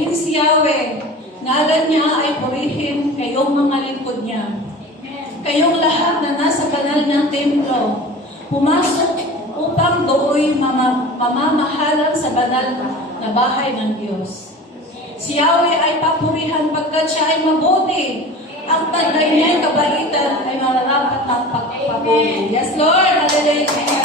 purihin si Yahweh. Ngalan niya ay purihin kayong mga lingkod niya. Kayong lahat na nasa banal ng templo, pumasok upang dooy mamamahalan sa banal na bahay ng Diyos. Si Yahweh ay papurihan pagkat siya ay mabuti. Ang tanda niya, kabaitan, ay mararapat ng pagpapuri. Yes, Lord! Hallelujah!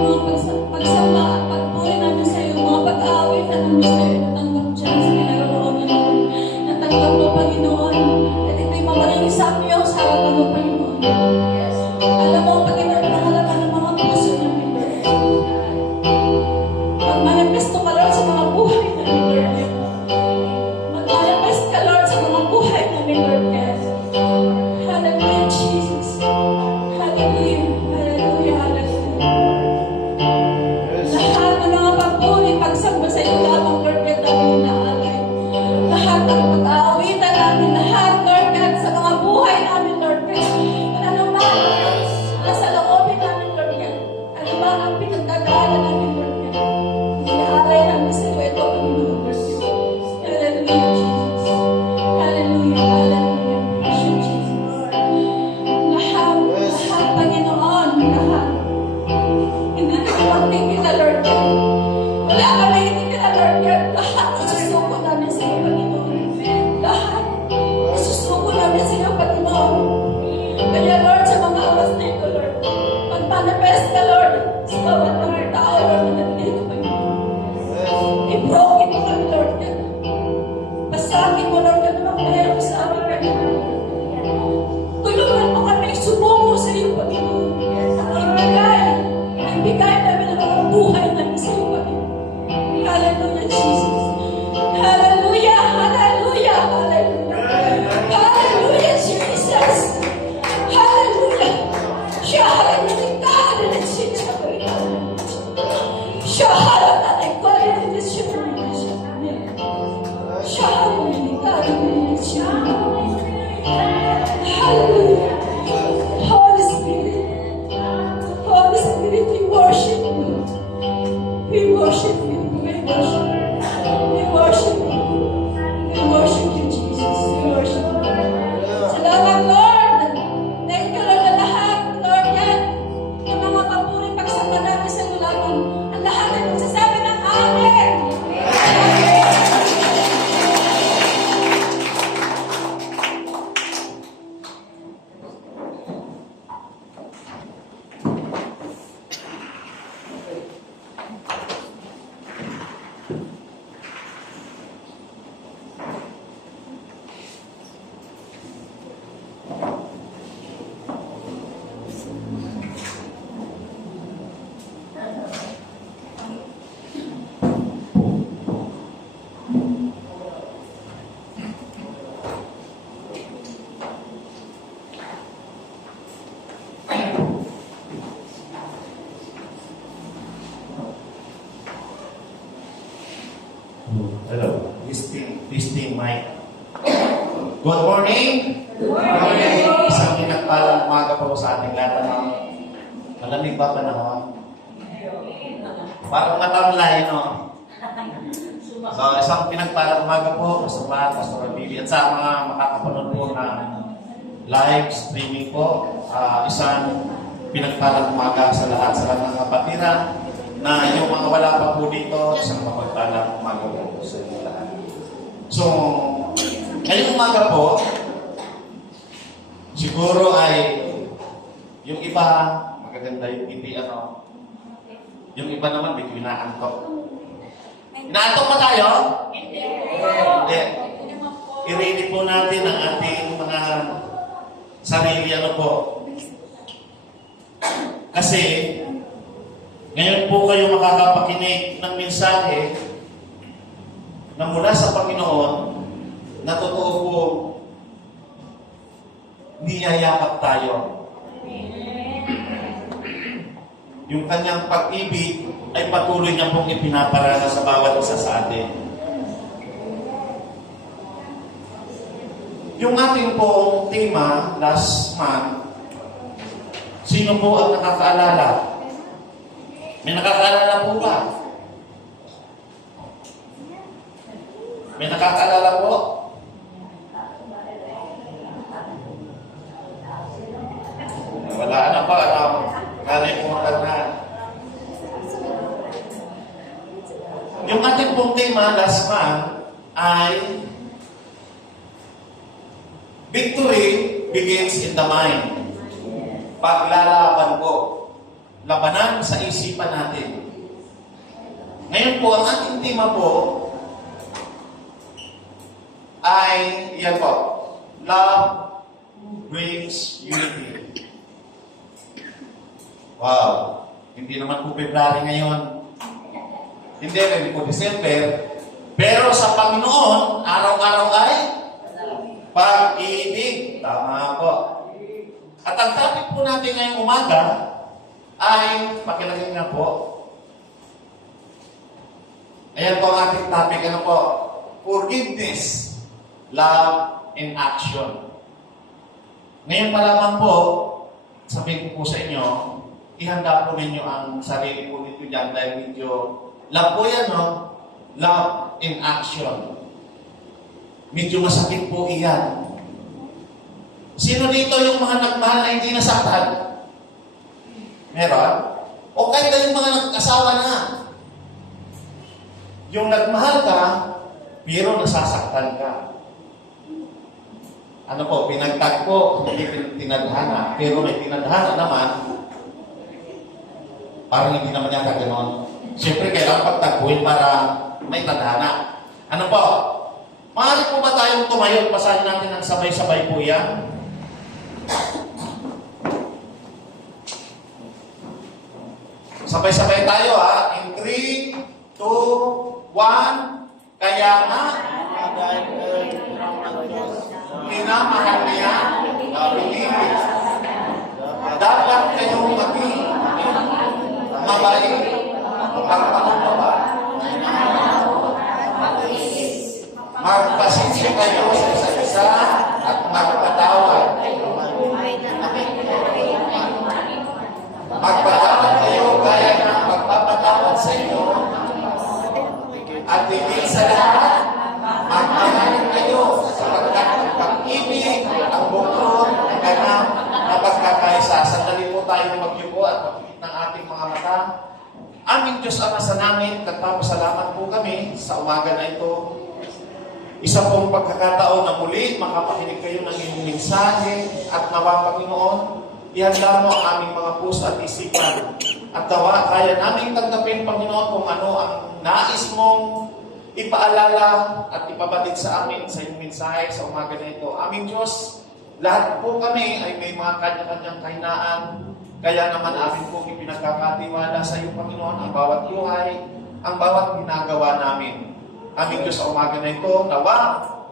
mga pagsamba at pagpuri namin sa iyo, mga pag-aawit na namin sa iyo, natanggap dyan sa kinaroroonan namin. Natanggap mo, Panginoon. At ito'y mamaling sa iyo sa harapan mo, Panginoon. Alam mo, Panginoon, ang halaga ng mga puso namin, Lord. Magmanifesto ka, Lord, sa mga buhay namin, Lord. Magmanifest ka, Lord, sa mga buhay namin, Lord. Hallelujah, Jesus. Hallelujah. Hallelujah. Hallelujah. Lahat ng mga papuri, pagsamba sa iyo lamang, Lord, at aming naalay. Lahat ng pag-aawitan namin, lahat, Lord, God, sa mga buhay namin, Lord, God. Ano man, nasa loobin namin, Lord, God. Ano man ang pinagdadaanan namin, Lord, God. Inaalay namin sa iyo ito, Panginoon, Lord. Hallelujah, Jesus. Hallelujah. Hallelujah. Praise you, Jesus. Lahat, Panginoon, lahat. Hindi kami magtitila, Lord God. Wala kami ititila, Lord God. Lahat isusuko namin sa iyo, Panginoon. Lahat isusuko namin sa iyo, Panginoon. Kaya, Lord, sa mga awas nito, Lord, magmanifest ka, Lord, sa bawat mga tao, Lord, na nandito, Panginoon. I-broken mo kami, Lord God. Pasagin mo, Lord God, ang meron sa amin, Panginoon. Tulungan mo kami sumuko sa iyo, Panginoon. Ibigay namin ang mga buhay namin sa iyo, Panginoon. Hallelujah, Jesus. Hallelujah, hallelujah, hallelujah. Hallelujah, Jesus. Hallelujah. Hallelujah, God, and it's your glory. Hallelujah, God, and it's your glory. Hallelujah, God, and it's your glory. Hallelujah. Holy Spirit. Holy Spirit, we worship you. We worship you. We worship you. We worship you. We worship you, Jesus. We worship you. Salamat, Lord. Thank you, Lord, na lahat, Lord, yan. Yung mga papuring pagsamba namin sa ulaman. Ang lahat ay magsasabi ng Amen. Hello. Testing mic. Good morning. Good morning. Isang pinagpalang umaga po sa ating lahat ng malamig ba panahon? Parang matamlay, no? So, isang pinagpalang umaga po, Pastor Matt, Pastor Bibi, at sa mga makakapanood po na live streaming po, isang pinagpalang umaga sa lahat ng kapatiran na yung mga wala pa po dito, isang mapagpalang umaga po sa inyo lahat. So, ngayong umaga po, siguro ay yung iba, magaganda yung hindi yung iba naman medyo inaantok. Inaantok pa tayo? Hindi. I-ready po natin ang ating mga sarili po. Kasi, ngayon po kayo makakapakinig ng mensahe na mula sa Panginoon na totoo po niyayakap tayo. Yung kanyang pag-ibig ay patuloy niya pong ipinaparana sa bawat isa sa atin. Yung ating pong tema last month, sino po ang nakakaalala? May nakakaalala po ba? May nakakaalala po? Wala na pa, kalimutan na. Yung ating pong tema last month ay victory begins in the mind. Paglalaban po labanan sa isipan natin. Ngayon po, ang ating tema po ay, yan po, love brings unity. Wow! Hindi naman po February ngayon. Hindi po December. Pero sa Panginoon, araw-araw ay pag-ibig. Tama po. At ang topic po natin ngayong umaga ay, pakilagay nga po. Ayan po ang ating topic. Ano po? Forgiveness, love, and action. Ngayon pa lamang po, sabihin ko po sa inyo, ihanda po ninyo ang sarili po nito dyan dahil medyo love po yan, no? Love in action. Medyo masakit po iyan. Sino dito yung mga nagmahal na hindi nasaktan? Meron? O kahit yung mga nag-asawa na? Yung nagmahal ka, pero nasasaktan ka. Ano po, pinagtagpo, hindi tinadhana. Pero may tinadhana naman, parang hindi naman yata gano'n. Siyempre, kailangan pagtagpuin para may tadhana. Ano po? Maaari po ba tayong tumayo? Basahin natin ng sabay-sabay po yan. Sabay-sabay tayo ha. In 3, 2, 1. Kaya nga, minamahal niya, pinili. Dapat kayong maging mabait. Pagpakumbaba. Magpasensya kayo sa isa't isa at magpatawad. Magpatawad kayo gaya ng magpapatawad sa inyo. At higit sa lahat, magmahal kayo sapagkat ang pag-ibig, ang bukod, ang ganap, na pagkakaisa. Sandali po tayo magyuko at makikita ng ating mga mata. Aming Diyos Ama sa langit, nagpapasalamat po kami sa umaga na ito. Isa pong pagkakataon na muli, makapakinig kayo ng inyong mensahe at nawa, Panginoon, ihanda mo ang aming mga puso at isipan. At nawa, kaya naming tanggapin, Panginoon, kung ano ang nais mong ipaalala at ipabatid sa amin sa iyong mensahe sa umaga na ito. Aming Diyos, lahat po kami ay may mga kanya-kanyang kahinaan. Kaya naman amin pong ipinagkakatiwala sa iyo, Panginoon, ang bawat buhay, ang bawat ginagawa namin. Aming Diyos sa umaga na ito, nawa,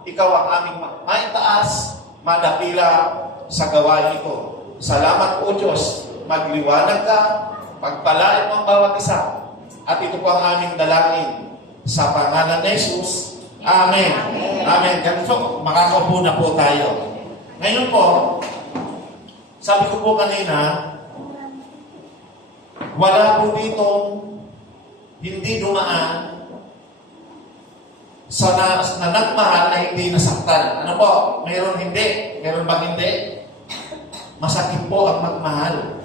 ikaw ang aming maitaas, madakila sa gawain ito. Salamat po, Diyos. Magliwanag ka, pagpalain mo ang bawat isa. At ito po ang aming dalangin sa pangalan ni Jesus. Amen. Amen. Ganito, makakaupo na po tayo. Ngayon po, sabi ko po kanina, wala po ditong hindi dumaan sa na nagmahal na hindi nasaktan. Ano po? Meron hindi? Meron bang hindi? Masakit po ang magmahal.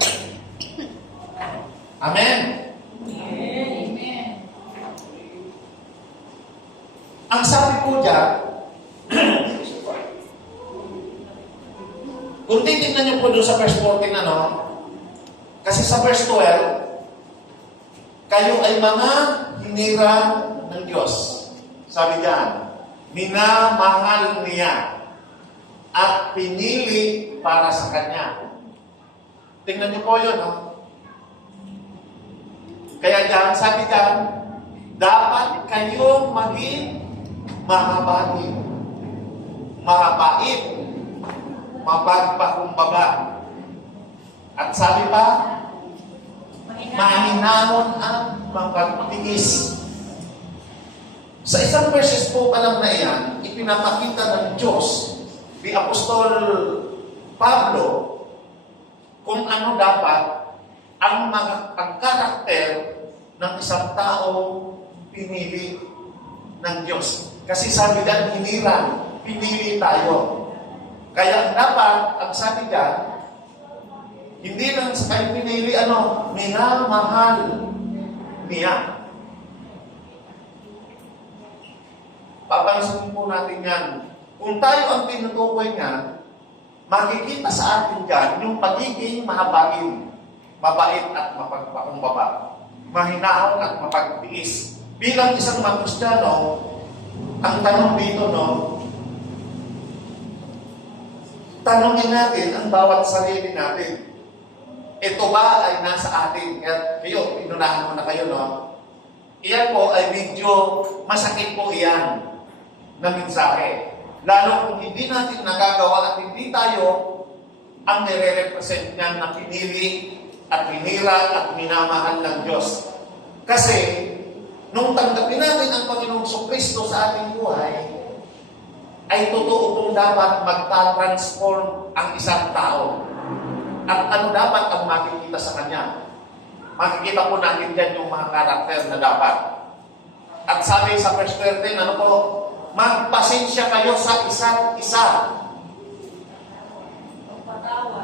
Amen? Amen. Ang sabi po dyan, kung titignan niyo po doon sa verse 14, kasi sa verse 12, kayo ay mga hinirang ng Diyos. Sabi diyan, minamahal niya at pinili para sa Kanya. Tingnan niyo po yun, Kaya diyan, sabi diyan, dapat kayong maging mahabagin, mabait, mapagpakumbaba. At sabi pa, mahinahon ang pagtiis. Sa isang verses po pa lang na yan, ipinapakita ng Diyos, ni Apostol Pablo, kung ano dapat ang pagkarakter ng isang tao pinili ng Diyos. Kasi sabi dyan, hinirang, pinili tayo. Kaya dapat, ang sabi dyan, hindi lang sa kayo pinili, minamahal niya. Papansin po natin yan. Kung tayo ang tinutukoy niya, makikita sa atin dyan yung pagiging mahabagin. mabait at mapagpakumbaba, mahinahon at mapagtiis. Bilang isang mga Kristiyano, ang tanong dito, no, tanongin natin ang bawat sarili natin. Ito ba ay nasa atin? Kaya kayo, inunahan mo na kayo, no? Iyan po ay medyo masakit po iyan na mensahe. Lalo kung hindi natin nagagawa at hindi tayo ang nire-represent niyan na pinili at pinira at minamahal ng Diyos. Kasi, nung tanggapin natin ang Panginoong Kristo sa ating buhay, ay totoo pong dapat magta-transform ang isang tao. At ano dapat ang makikita sa Kanya? Makikita po natin dyan yung mga karakter na dapat. At sabi sa verse 13, ano po? Magpasensya kayo sa isa't isa.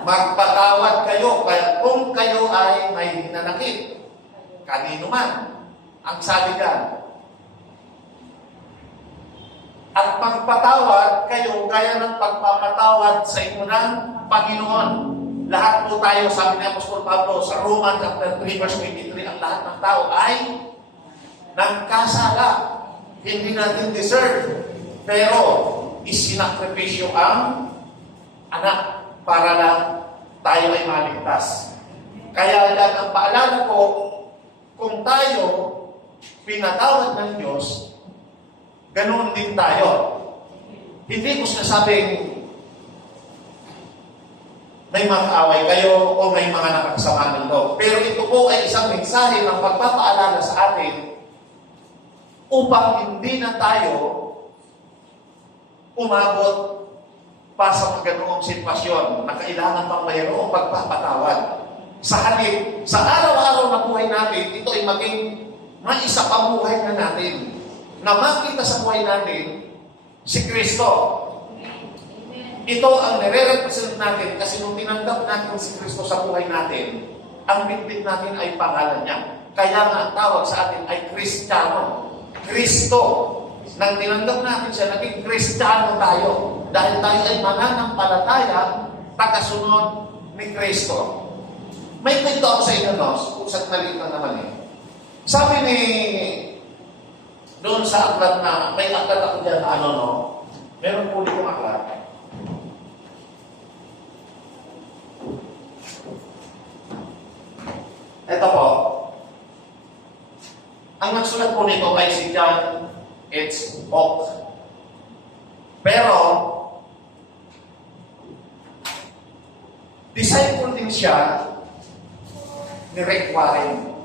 Magpatawad kayo. Kaya kung kayo ay may hinanakit, kanino man, ang sabi dyan. At magpatawad kayo gaya ng pagpapatawad sa inyo ng Panginoon. Lahat po tayo, sabi ni Apostol Pablo sa Roman chapter 3 verse 23, ang lahat ng tao ay nagkasala. Hindi natin deserve. Pero isinakripisyo ang anak para lang tayo ay maligtas. Kaya yan ang paalala ko, kung tayo pinatawad ng Diyos, ganoon din tayo. Hindi ko sinasabing may mga away kayo o may mga nakakasama ng loob. Pero ito po ay isang mensahe ng pagpapaalala sa atin upang hindi na tayo umabot pa sa ganoong sitwasyon na kailangan pang mayroong pagpapatawad. Sa halip, sa araw-araw na buhay natin, ito ay maging maisapamuhay na natin. Na makita sa buhay natin si Kristo. Ito ang nire-represent natin kasi nung tinanggap natin si Kristo sa buhay natin, ang bitbit natin ay pangalan niya. Kaya nga ang tawag sa atin ay Kristiyano. Kristo. Nang tinanggap natin siya, naging Kristiyano tayo. Dahil tayo ay mananampalataya, tagasunod ni Kristo. May kwento ako sa inyo, no? Kung sa maliit lang naman eh. Sabi ni doon sa aklat na, may aklat ako dyan, ano, no? Meron po dito aklat. Ito po. Ang nagsulat po nito ay si John H. Oak. Pero, disciple din siya ni Rick Warren,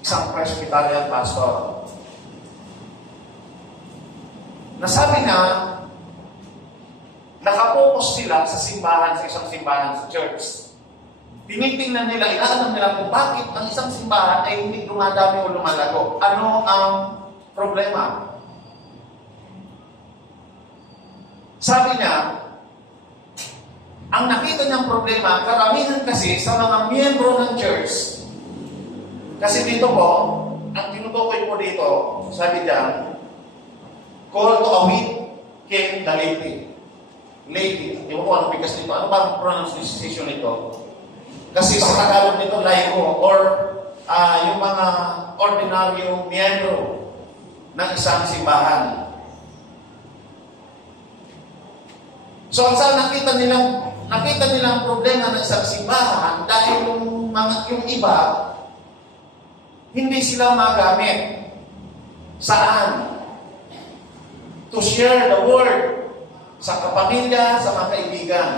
isang Presbyterian pastor. Nasabi na, nakapokus sila sa simbahan, sa isang simbahan sa church. Tinitingnan nila, inaalam nila kung bakit ang isang simbahan ay hindi dumadami o lumalago. Ano ang problema? Sabi niya, ang nakita niyang problema, karamihan kasi sa mga miyembro ng church. Kasi dito po, ang tinutukoy po dito, sabi diyan, call to a week came the lady. Lady. Di mo po anong bigas nito. Ano ba ang pronunciation nito? Kasi sa Tagalog nito, laiko, or yung mga ordinaryong miyembro ng isang simbahan. So, ang saan nakita nilang problema ng isang simbahan dahil yung iba, hindi sila magamit. Saan? To share the word sa kapamilya, sa mga kaibigan.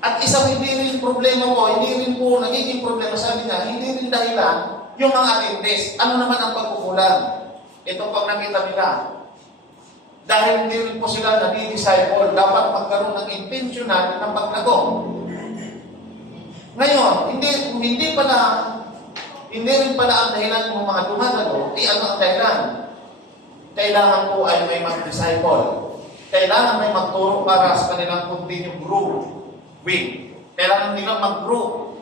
At isang hindi rin problema po, hindi rin po nagiging problema, sabi niya, hindi rin dahilan yung mga attendees. Ano naman ang pagkukulang? Ito pag nakita nila. Dahil hindi rin po sila nadi-disciple, dapat magkaroon ng intentional na paglago. Ngayon, hindi rin pala ang dahilan ng mga dumalago, ano ang dahilan? Kailangan po ay may mag-disciple. Kailangan may magturo para sa kanilang continue growing. Kailangan nilang mag-grow.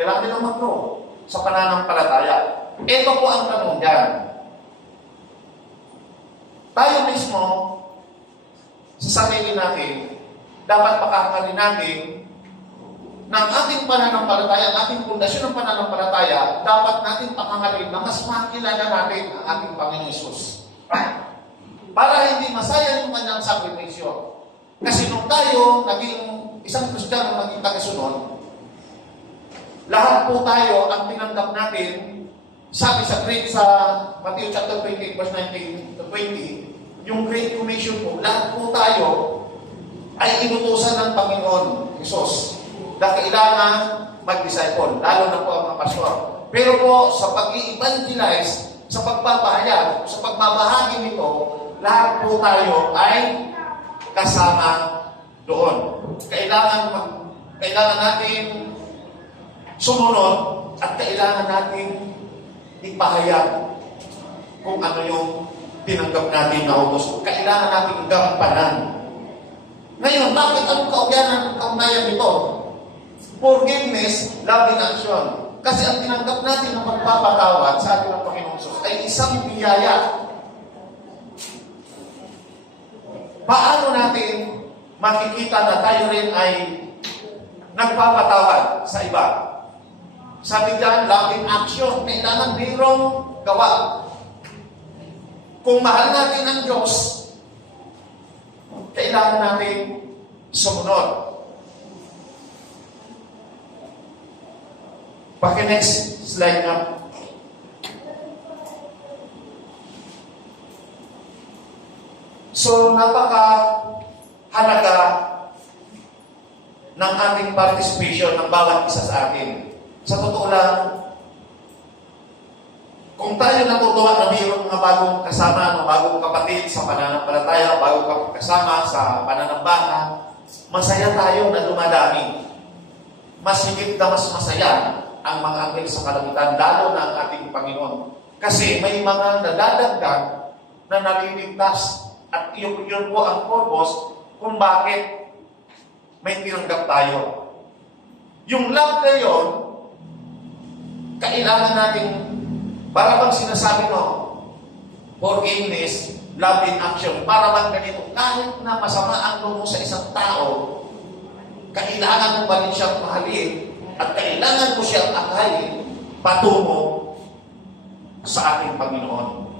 Kailangan nilang mag-grow sa pananampalataya. Ito po ang tanong dyan. Tayo mismo, sa sarili natin, dapat pakakalin natin ng ating pananampalataya, ang ating pundasyon ng pananampalataya, dapat natin pangangarin na mas makilala natin ang ating Panginoon Hesus. Para hindi masayang yung kanyang sakripisyo. Kasi nung tayo, naging isang Kristiyano, naging tagasunod, lahat po tayo ang tinanggap natin, sabi sa Matthew chapter 28, verse 19 to 20, yung Great Commission po, lahat po tayo ay inutusan ng Panginoon Hesus na kailangan mag-disciple, lalo na po ang mga pastor. Pero po, sa pag-i-evangelize, sa pagpapahayag, sa pagbabahagi nito, lahat po tayo ay kasama doon. Kailangan natin sumunod at kailangan natin ipahayag kung ano yung tinanggap natin na utos. Kailangan natin gampanan. Ngayon, bakit anong kaugnayan nito? Forgiveness, love in action. Kasi ang tinanggap natin ng pagpapatawad sa ating Panginoon Hesus ay isang biyaya. Paano natin makikita na tayo rin ay nagpapatawad sa iba? Sabi dyan, love in action. Kailangan mayroong gawa. Kung mahal natin ang Diyos, kailangan natin sumunod. Paki-next slide na. So, napaka-halaga ng ating participation ng bawat isa sa atin. Sa totoo lang, kung tayo natutuwa na mayroong mga bagong kasama, mga bagong kapatid sa pananampalataya, bagong kasama sa pananambahan, masaya tayo na dumadami. Mas higit na mas masaya ang mga anghel sa kalangitan, lalo na ang ating Panginoon. Kasi may mga nadadagdag na naliligtas. At yun po ang purpose kung bakit may tinanggap tayo. Yung love na yun, kailangan natin, para bang sinasabi forgiveness, love in action, para bang ganito, kahit na masama ang loob mo sa isang tao, kailangan mo ba rin siyang mahalin at kailangan mo siyang akayin patungo sa ating Panginoon.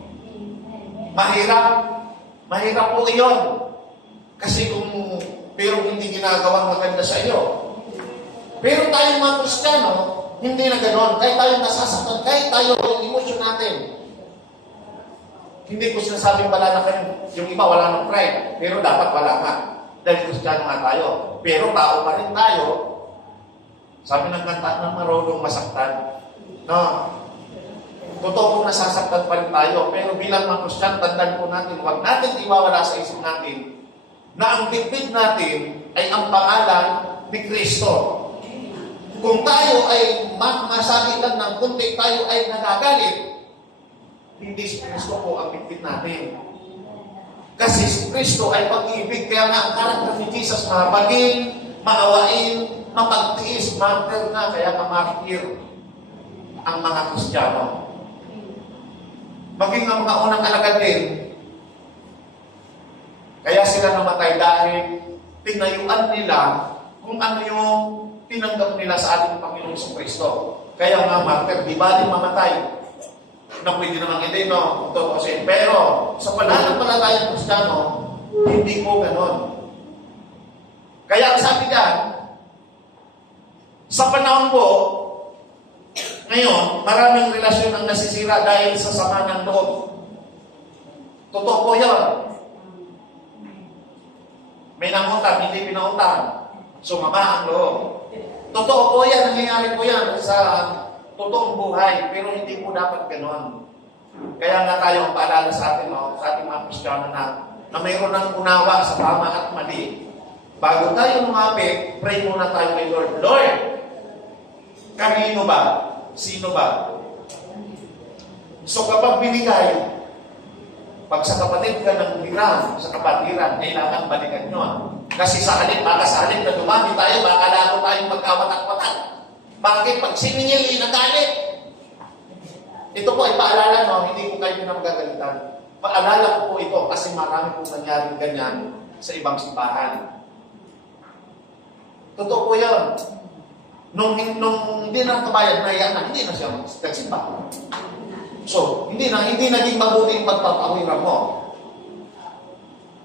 Mahirap po iyon. Kasi pero hindi ginagawang maganda sa iyo. Pero tayong mga Kristiyano, hindi na gano'n. Kahit tayo nasasaktan, kahit tayo yung emosyon natin. Hindi ko sinasabing wala na kayo. Yung iba wala ng pride. Pero dapat wala nga. Dahil Kristiyano nga tayo. Pero tao pa rin tayo. Sabi ng kanta ng marunong masaktan. No? Totoo kung nasasaktan pa rin tayo. Pero bilang mga Kristiyano, tandaan po natin, huwag natin iwawala sa isip natin na ang bitbit natin ay ang pangalan ni Kristo. Kung tayo ay masabi lang ng kunti, tayo ay nagagalit, hindi si Kristo po ang bitbit natin. Kasi si Kristo ay pag-ibig, kaya nga ang karakter ni Jesus, mahabagin, maawain, mapagtiis, martyr na, kaya kamakir ang mga Kristiyano. Maging ang mga unang alagad din, kaya sila namatay dahil pinayuan nila kung ano yung tinanggap nila sa ating Panginoon sa Kristo. Kaya nga, martyr, di ba din mamatay? Na pwede naman hindi, no? Ito kasi. Pero, sa pananampalatayang Kristiyano, hindi po ganon. Kaya ang sabi dyan, sa panahon po, ngayon, maraming relasyon ang nasisira dahil sa sama ng loob. Totoo po yan. May nangutang, hindi pinautang. Sumama ang loob. Totoo po yan, nangyayari po yan sa totoong buhay, pero hindi po dapat gano'n. Kaya nga tayo ang paalala sa atin, sa ating mga Kristiyano na mayroon ng unawa sa tama at mali. Bago tayo lumapit, pray muna tayo kay Lord. Lord, kanino ba? Sino ba? So kapag binigay, pag sa kapatid ka ng hiram, sa kapatiran, kailangan balikan nyo. Kasi sa halip, baka sa halip na dumami tayo, baka lalo tayong magkawatak-watak. Bakit? Pag siningil, nagalit. Ito po ay paalala, hindi ko kayo pinagagalitan. Paalala ko po ito kasi marami po nangyaring ganyan sa ibang simbahan. Totoo po yan. Nung hindi na kabayad na yan, hindi na siya nagsimba. So, hindi naging mabuti yung pagpapawiran mo.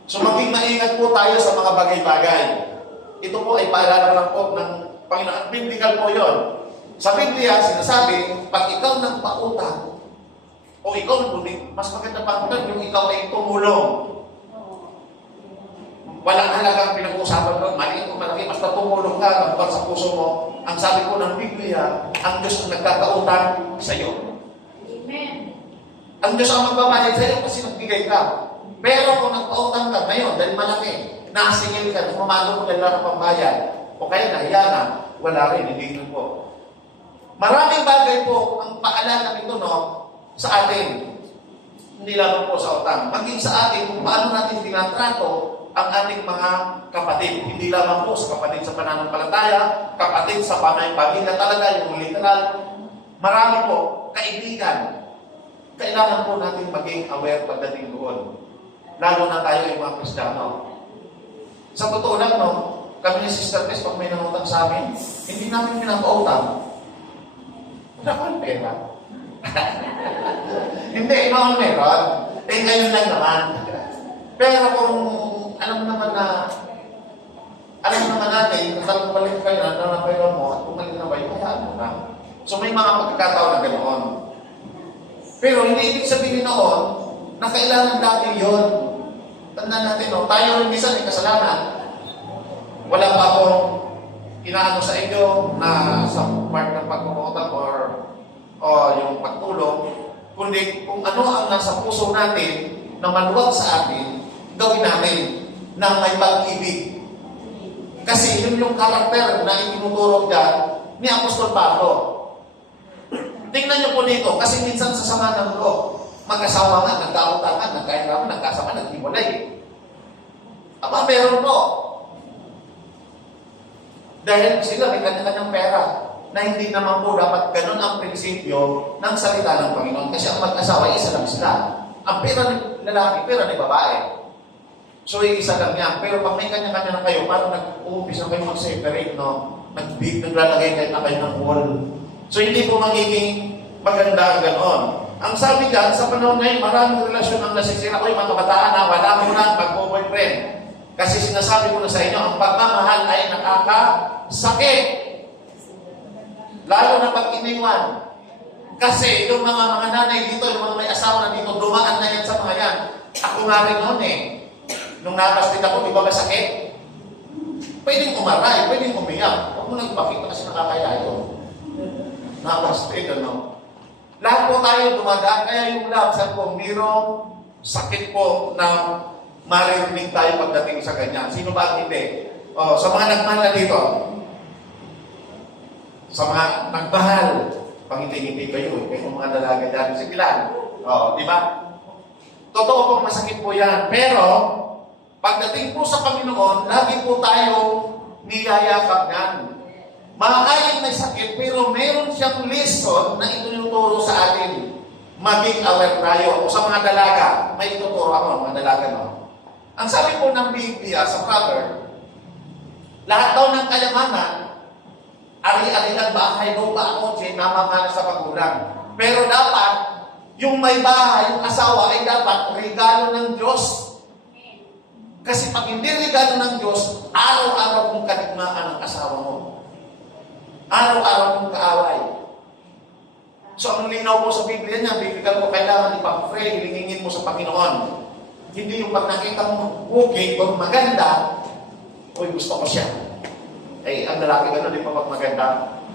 So, maging maingat po tayo sa mga bagay-bagay. Ito po ay paalala lang po ng Panginoon. Biblical po yun. Sa Biblia, sinasabi, pag ikaw nang pautang, o ikaw nang mas maganda pa yung ikaw ay tumulong. Walang halagang pinag-uusapan doon. Maliit o malaki, basta tumulong ka, magpapal sa puso mo. Ang sabi po ng Biblia, ang Diyos ang nagkakautang sa iyo. Amen. Ang Diyos ang magbabayad sa iyo kasi nagbigay ka. Pero kung nagpautang ka ngayon, dahil malaki, nakasingil ka, mamalo mo dahil wala ng pambayad, o kaya nahiya na, wala rin, hindi rin po. Maraming bagay po ang paalala nito sa atin. Hindi lamang po sa utang. Maging sa atin kung paano natin tinatrato ang ating mga kapatid. Hindi lamang po sa kapatid sa pananampalataya, kapatid sa pamilya talaga, yung literal. Marami po, kaibigan. Kailangan po natin maging aware pagdating doon. Lalo na tayo yung mga Kristiyano. Sa totoo lang, kami ni Sister Tess, pag may nangutang sa amin, hindi namin pinapautang. Wala kang pera. Hindi, noon meron. Ngayon lang naman. Pero kung alam naman natin, kung talagang balik kayo na nanapayron mo, at bumalik na ba, hayaan mo na. So may mga pagkakataon na ganoon. Pero hindi ibig sabihin noon na kailangan dati yun. Tandaan natin, tayo rin minsan may kasalanan. Wala pa akong inaano sa inyo na sa part ng pagmumutang o yung pagtulong, kundi kung ano ang nasa puso natin na maluwag sa atin, gawin natin na may pag-ibig. Kasi yun yung karakter na itinuturo dyan ni Apostol Pablo. Tingnan niyo po dito, kasi minsan sa sama ng loob, mag-asawa nga, nagkautangan, nagkairaman, nagkasama, naghiwalay. Aba, meron po. Dahil sila may kanya-kanyang pera na hindi naman po dapat ganun ang prinsipyo ng salita ng Panginoon. Kasi ang mag-asawa, isa lang sila. Ang pera ni lalaki, pera ni babae. So, isa lang yan. Pero pag may kanya-kanya na kayo, parang nag-uumpis na kayo mag-separate, naglalagay kayo na kayo ng wall. So, hindi po magiging maganda ang ganoon. Ang sabi dyan, sa panahon ngayon, maraming relasyon ang nasisira. Oy, mga kabataan na, wala mo na mag-boyfriend. Kasi sinasabi ko na sa inyo, ang pagmamahal ay nakakasakit. Lalo na pag iniwan. Kasi yung mga nanay dito, yung mga may asawa na dito, dumaan na yan sa mga yan. Ako nga rin noon Nung napastid ako, di ba masakit? Pwedeng umaray, pwedeng umiyak. Huwag mo nang ipakita kasi nakakaya yun. Napastid, Lahat po tayo dumadaan, kaya yung love, sa po, mayroong sakit po na maririnig tayo pagdating sa ganyan. Sino ba ang hindi? Sa mga nagmahal na dito, sa mga nagmahal, pangiti-ngiti kayo, kayo mga dalaga dyan, si Pilan. Di ba? Totoo pong masakit po yan. Pero, pagdating po sa Panginoon, lagi po tayo niyayakap yan. Maaaring may sakit, pero meron siyang lesson na itinuturo sa atin. Maging aware tayo. O sa mga dalaga, may ituturo ako, mga dalaga Ang sabi po ng Biblia sa Proverbs, lahat daw ng kayamanan, ari-arihan, bahay, lupa, kotse, namamana sa magulang. Pero dapat, yung may bahay, yung asawa, ay dapat regalo ng Diyos. Kasi pag hindi regalo ng Diyos, araw-araw kong kadigmaan ang asawa mo. Araw-araw kong kaaway. So, ang linaw po sa Biblia niya, biblical po, kailangan ipag-pray, hilingin mo sa Panginoon. Hindi yung pag nakita mo, okay, pag maganda, uy, gusto ko siya. Ang lalaki gano'n, di pa pag maganda,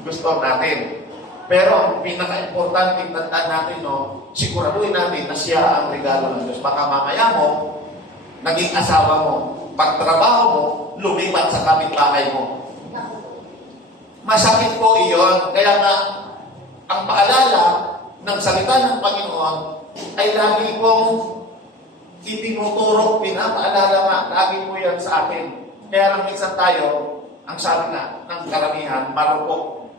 gusto natin. Pero ang pinaka-importante, tandaan natin, siguraduhin natin na siya ang regalo ng Diyos. Baka mamaya mo, naging asawa mo, pagtrabaho mo, lumipat sa kapitbahay mo. Masakit po iyon. Kaya nga, ang paalala ng salita ng Panginoon ay lagi pong itinuturo, pinapaalala nga, lagi po yan sa atin. Kaya lang minsan tayo, ang sabi nga ng karamihan, marupok.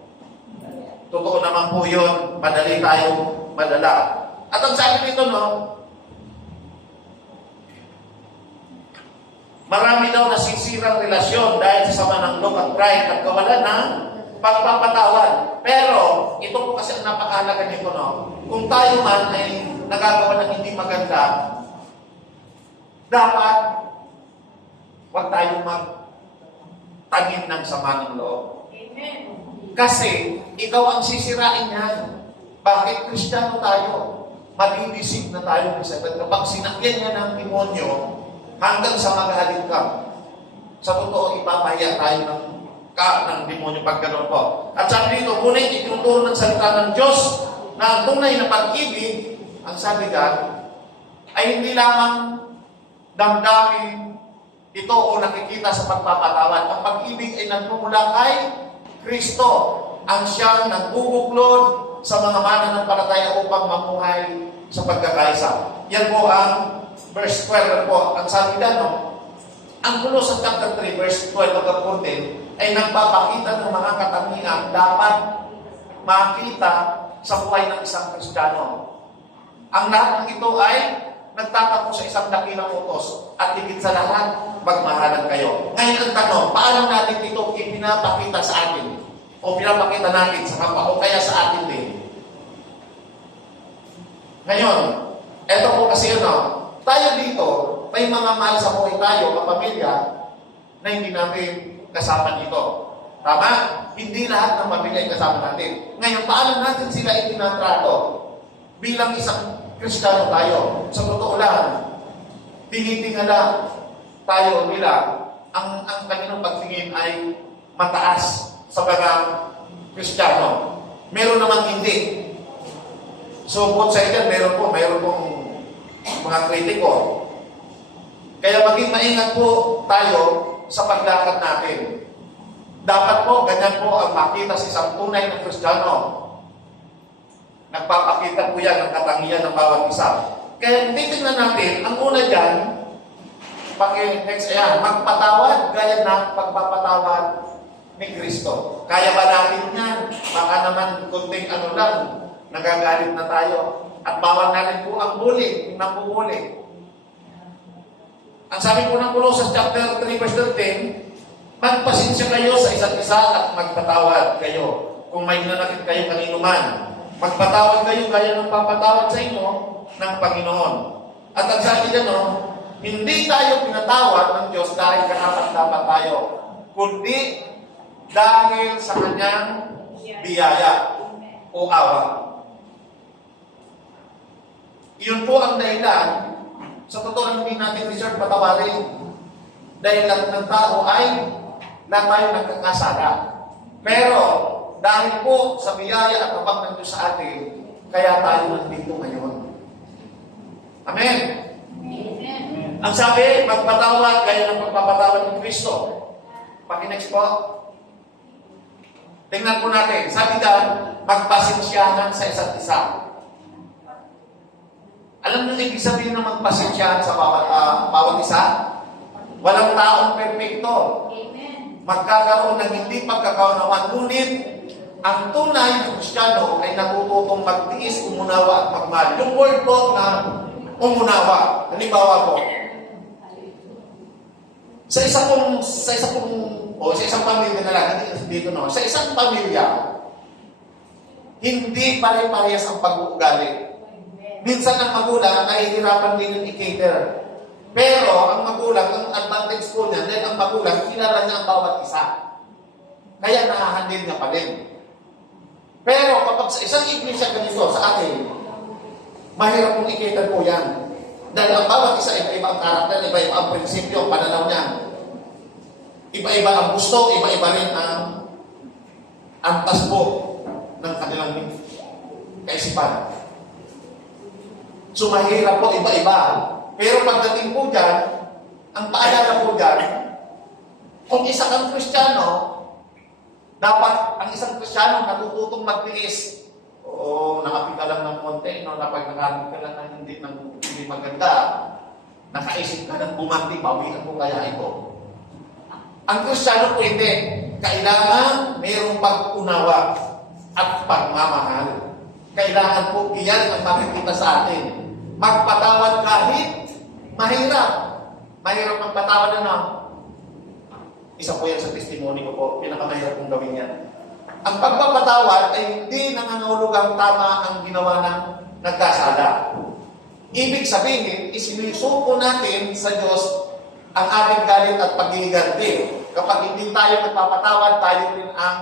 Totoo naman po yun, madali tayong madala. At ang sabi nito, marami daw nasisirang relasyon dahil sa sama ng loob at pride at kawalan ng pagpapatawad. Pero, ito po kasi ang napakahalaga nito, no? Kung tayo man ay nagagawa ng hindi maganda, dapat huwag tayong magtanim ng sama ng loob. Amen. Kasi, ikaw ang sisirain yan. Bakit Kristiyano tayo? Madidisip na tayo kasi kapag sinakyan niya ng demonyo, hanggang sa magaling ka. Sa totoo, ipapahiya tayo ng demonyo pag gano'n po. At sabi dito, ngunit itinuturo ng salita ng Diyos na ang tunay na pag-ibig, ang sabi dyan, ay hindi lamang damdamin ito o nakikita sa pagpapatawad. Ang pag-ibig ay nagmumula kay Kristo, ang siyang nagbubuklod sa mga mananampalataya upang mamuhay sa pagkakaisa. Yan po ang verse 12 po. Ang sabi dyan, no? Ang Colossians chapter 3, verse 12 hanggang 14, ay nagpapakita ng mga katangian dapat makita sa buhay ng isang Kristiyano. Ang lahat ng ito ay nagtatapos sa isang dakilang utos at higit sa lahat, magmahalan kayo. Ngayon ang tanong, paano natin ito ipinapakita sa atin? O pinapakita natin sa kapwa o kaya sa atin din? Ngayon, eto po kasi yun, no? Tayo dito, may mga mahal sa buhay tayo, kapamilya, na hindi natin kasama dito. Tama? Hindi lahat ng pamilya ay kasama natin. Ngayon, paano natin sila itinatrato? Bilang isang Kristiyano tayo. Sa totoo lang, tinitingala tayo nila. Ang kanilang pagtingin ay mataas sa mga Kristiyano. Meron namang hindi. So, both sides, meron pong mga kritiko. Kaya maging maingat po tayo sa paglakad natin. Dapat po, ganyan po ang makita sa isang tunay na Kristiyano. Nagpapakita po yan ng katangian ng bawat isa. Kaya titignan natin, ang una dyan, next, ayan, magpatawad gaya ng pagpapatawad ni Kristo. Kaya ba natin yan? Baka naman kunting ano lang, nagagalit na tayo. At bawal na rin po ang bully, yung nambubuli. Ang sabi po ng Colossians chapter 3 verse 13, magpasensya kayo sa isa't isa at magpatawad kayo. Kung may nanakit kayo kanino man, magpatawad kayo gaya ng papatawad sa inyo ng Panginoon. At ang sabi dyan, hindi tayo pinatawad ng Diyos dahil karapat-dapat tayo, kundi dahil sa Kanyang biyaya o awa. Iyon po ang dahilan, sa totoo lang hindi natin deserve patawarin. Dahil lang ng tao ay na tayo nagkakasala. Pero, dahil po sa biyaya at habag ng Diyos sa atin, kaya tayo nandito ngayon. Amen? Amen. Ang sabi, magpatawad gaya ng pagpapatawad ni Kristo. Paki-next po. Tingnan po natin. Sabi dyan, magpasensyahan sa isa't isa. Alam niyo ibig sabihin ng magpasensyahan sa bawat isa? Walang taong perfecto. Amen. Magkakaroon ng hindi pagkakaunawan. Ngunit, ang tunay na Kristiyano ay natututong magtiis, umunawa at magmahal. Yung word po na umunawa. Halimbawa po, sa isang pamilya na lang, hindi dito no, sa isang pamilya, hindi pare-parehas ang pag-uugali. Minsan ang magulang nahihirapan din yung i-cater. Pero ang magulang, ang advantage po niya, dahil ang magulang, kilala niya ang bawat isa. Kaya nahahandil niya pa rin. Pero kapag sa isang iglesia ganito, sa atin, mahirap pong i-cater po yan. Dahil ang bawat isa, iba-iba ang karakter, iba-iba ang prinsipyo, pananaw niya. Iba-iba ang gusto, iba-iba rin ang antas po ng kanilang kaisipan. So mahirap po, iba-iba. Pero pagdating po dyan, ang paalala po dyan, kung isa kang Kristiyano, dapat ang isang Kristiyano natututong magtiis. Oo, nakapit ka lang ng konti, no? Napag nakapit ka lang ng hindi maganda, nakaisip ka ng bumanti, bawian ko kaya ito. Ang Kristiyano po hindi. Kailangan mayroong pag-unawa at pagmamahal. Kailangan po iyan ang makikita sa atin. Magpatawad kahit mahirap. Mahirap magpatawad na. Isa po yan sa testimony ko po. Pinakamahirap kong gawin yan. ang pagpapatawad ay hindi nangangahulugang tama ang ginawa ng nagkasala. Ibig sabihin, isinusuko natin sa Diyos ang ating galit at paghihiganti. Kapag hindi tayo nagpapatawad, tayo rin ang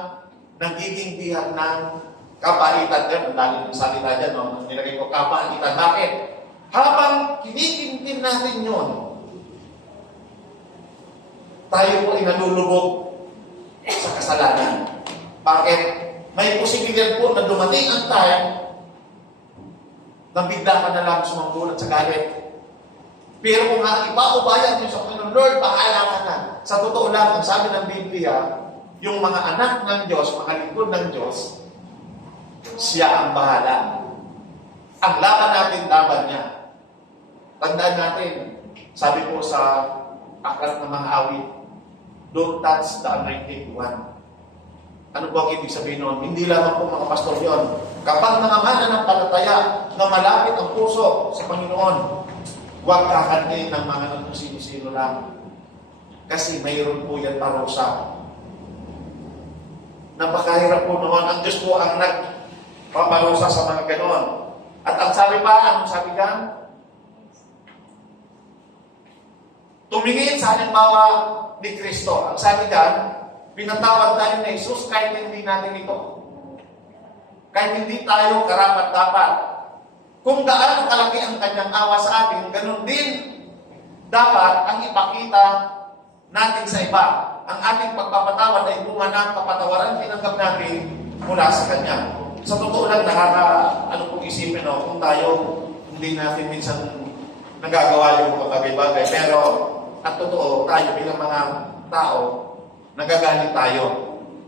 nagiging bihag ng kapaitan. Ang dali ng salita dyan, no? Nilagay ko kapaitan. Bakit? Habang kinikintin natin yun, tayo po ay nalulubog sa kasalanan. Bakit? May posibilidad po na dumating ang time na bigla ka na lang sumanggulat sa galit. Pero kung ipaubaya mo sa Panginoon, Lord, bahala ka na. Sa totoo lang, ang sabi ng Biblia, yung mga anak ng Diyos, mga lingkod ng Diyos, siya ang bahala. Ang laban natin, laban niya. Tandaan natin, sabi po sa aklat ng mga awit, don't touch the anointed one. Ano po ang ibig sabihin nun? Hindi lamang po mga pastor yon. Kapag nangananampalataya na malapit ang puso sa Panginoon, huwag kakantin ng mga kung sino-sino lang. Kasi mayroon po yan parusa. Napakahirap po noon. Ang Diyos po ang nagpaparusa sa mga ganon. At ang sabi pa, anong sabi dyan? Tumingin sa halimbawa ni Kristo. Ang sabi dyan, pinatawad tayo ni Jesus kahit hindi natin ito. Kahit hindi tayo karapat-dapat. Kung gaano kalaki ang kanyang awa sa atin, ganun din dapat ang ipakita natin sa iba. Ang ating pagpapatawad ay bunga ng kapatawaran tinanggap natin mula sa Kanya. Sa totoo lang, ano pong isipin, no? Kung tayo, hindi natin minsan nagagawa yung mga bagay-bagay. Pero, at totoo, tayo bilang mga tao, nagagalit tayo.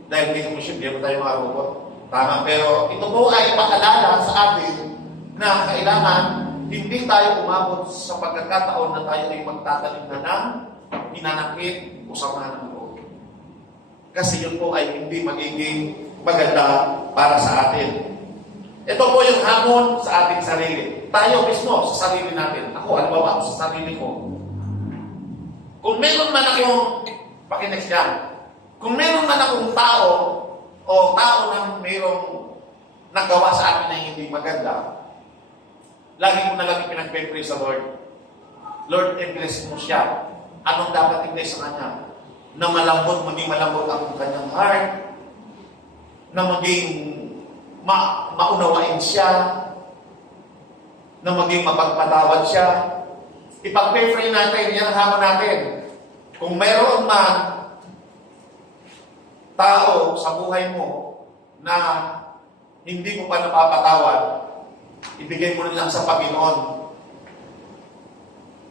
Dahil hindi mo siya, hindi mo tayo mga robot. Tama. Pero ito po ay paalala sa atin na kailangan hindi tayo umabot sa pagkakataon na tayo ay magtatanim na ng hinanakit o sama ng loob. Kasi yun po ay hindi magiging maganda para sa atin. Ito po yung hamon sa ating sarili. Tayo mismo sa sarili natin. Halimbawa ako sa sarili ko. Kung meron man akong, pakinext yan, kung meron man akong tao o tao na mayroong nagawa sa akin na hindi maganda, lagi ko na lang pinagpe-pray sa Lord. Lord, i-bless mo siya. Anong dapat i-bless sa kanya? Na malambot, maging malambot ang kanyang heart, na maging maunawain siya, na maging mapagpatawad siya. Ipag-pray natin, yan ang hamon natin. Kung mayroon man tao sa buhay mo na hindi mo pa napapatawad, ibigay mo lang sa Panginoon.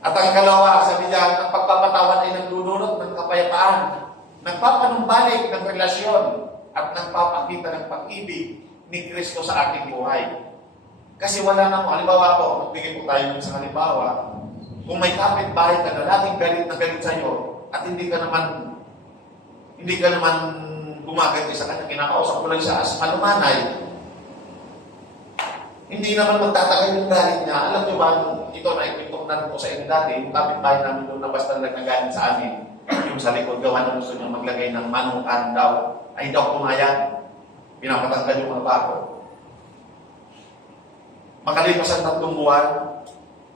At ang ikalawa, sabi niya, ang pagpapatawad ay nagdudulot ng kapayapaan, nagpapanumbalik ng relasyon, at nagpapakita ng pag-ibig ni Kristo sa ating buhay. Kasi wala na mo, halimbawa po, magbigay po tayo ng isang halimbawa, kung may kapitbahay ka na laging galit na galit sa'yo, at hindi ka naman gumaganti sa kanya, kinakausap mo lang siya as malumanay, hindi naman magtatagal yung galit niya. Alam niyo ba, ito na ipitok na rin po sa inyo dati, yung kapitbahay namin doon na basta nagagalit sa amin, yung sa likod, gawa na gusto niya maglagay ng manukan daw, ay daw pumayag, pinapatanggal yung mga bako. Makalipas ang 3 buwan,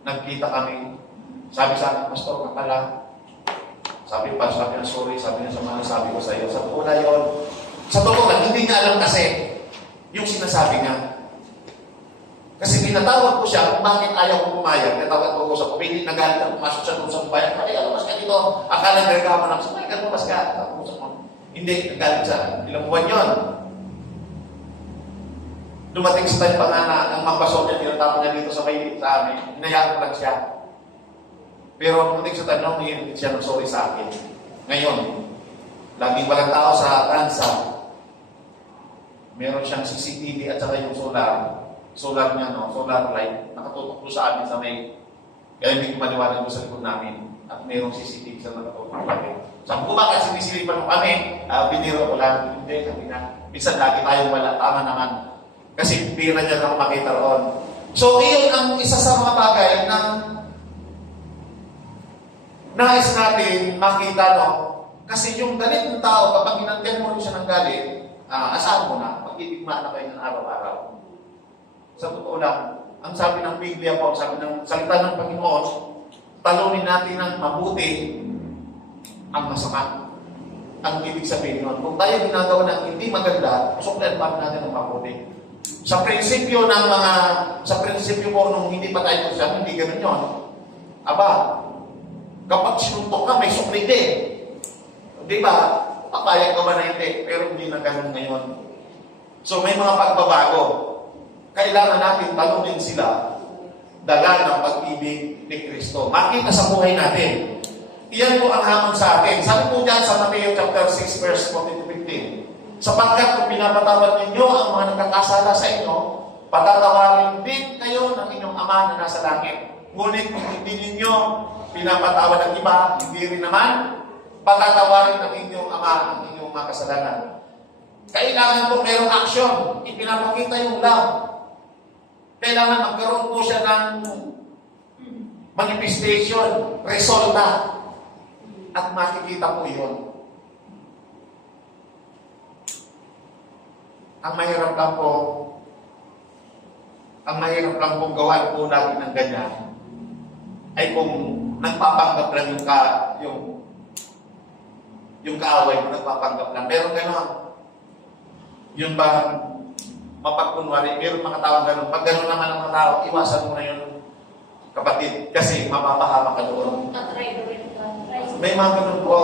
nagkita kami, sabi sa akin, Pastor, kapala, sabi na sorry, sabi niya sa mga sabi ko sa iyo, sa totoo na yun. Sa totoo lang, hindi niya alam kasi yung sinasabi niya. Kasi pinatawag ko siya kung bakit ayaw ko pumayag. Natawag ko sa kupilit, nagalit na pumasok siya doon sa bayan. Ay, alam ka dito. Akala nagreklamo lang. Sabay ka pumas ka. Hindi, nagalit siya. Ilang buwan yun. Dumating sa tayo pa nga na ang mambasok niya, tinatapon niya dito sa amin. Hinayaan ko lang siya. Pero dumating sa tanong, hindi siya sorry sa akin. Ngayon, laging walang tao sa Tansa. Meron siyang CCTV at saka yung solar niya, no? Solar light. Nakatutok po sa amin sa may, kaya hindi ko maniwala doon sa likod namin. At mayroong CCTV sa nakatutok kami. Sabi ko, bakit sinisilipan mo kami? Biniro ko lang. Hindi, sabi na. Minsan lagi tayong wala. Tama naman. Kasi pira niya na makita roon. So, iyon ang isa sa mga bagay na nais natin makita, no? Kasi yung galit ng tao, kapag inandiyan mo rin siya ng galit, asahan mo na, magtitipmaan na kayo ng araw-araw. Sa totoo lang, ang sabi ng Biblia po, sabi ng salita ng Panginoon, talunin natin ng mabuti ang masama. Ang ibig sabihin nun, kung tayo ginagawa ng hindi maganda, suklan pa natin ang mabuti. Sa prinsipyo po nung hindi pa tayo Kristiyan, hindi ganun yun. Aba, kapag sinuntok ka, may sukli din. Di ba? Papayag ka ba na hindi? Pero hindi na ganun ngayon. So may mga pagbabago. Kailangan natin talunin sila dala ng pag-ibig ni Kristo. Makita sa buhay natin. Iyan po ang hamon sa atin. Sabi po dyan sa Mateo chapter 6 verse 14-15. Sapagkat kung pinapatawad ninyo ang mga nagkakasala sa inyo, patatawarin din kayo ng inyong Ama na nasa langit. Ngunit kung hindi ninyo pinapatawad ang iba, hindi rin naman patatawarin ng inyong Ama ang inyong mga kasalanan. Kailangan po mayroong action. Ipinapakita yung love. Kailangan magkaroon po siya ng manifestation, resulta. At makikita po yun. Ang mahirap lang pong gawin po natin ng ganyan ay kung nagpapanggap lang yung kaaway mo, nagpapanggap lang. Meron gano'n. Yun ba, mapagkunwari, meron mga tao gano'n. Pag gano'n naman ang mga tao, iwasan mo na yun, kapatid, kasi mapapahama ka doon. May mga gano'n po.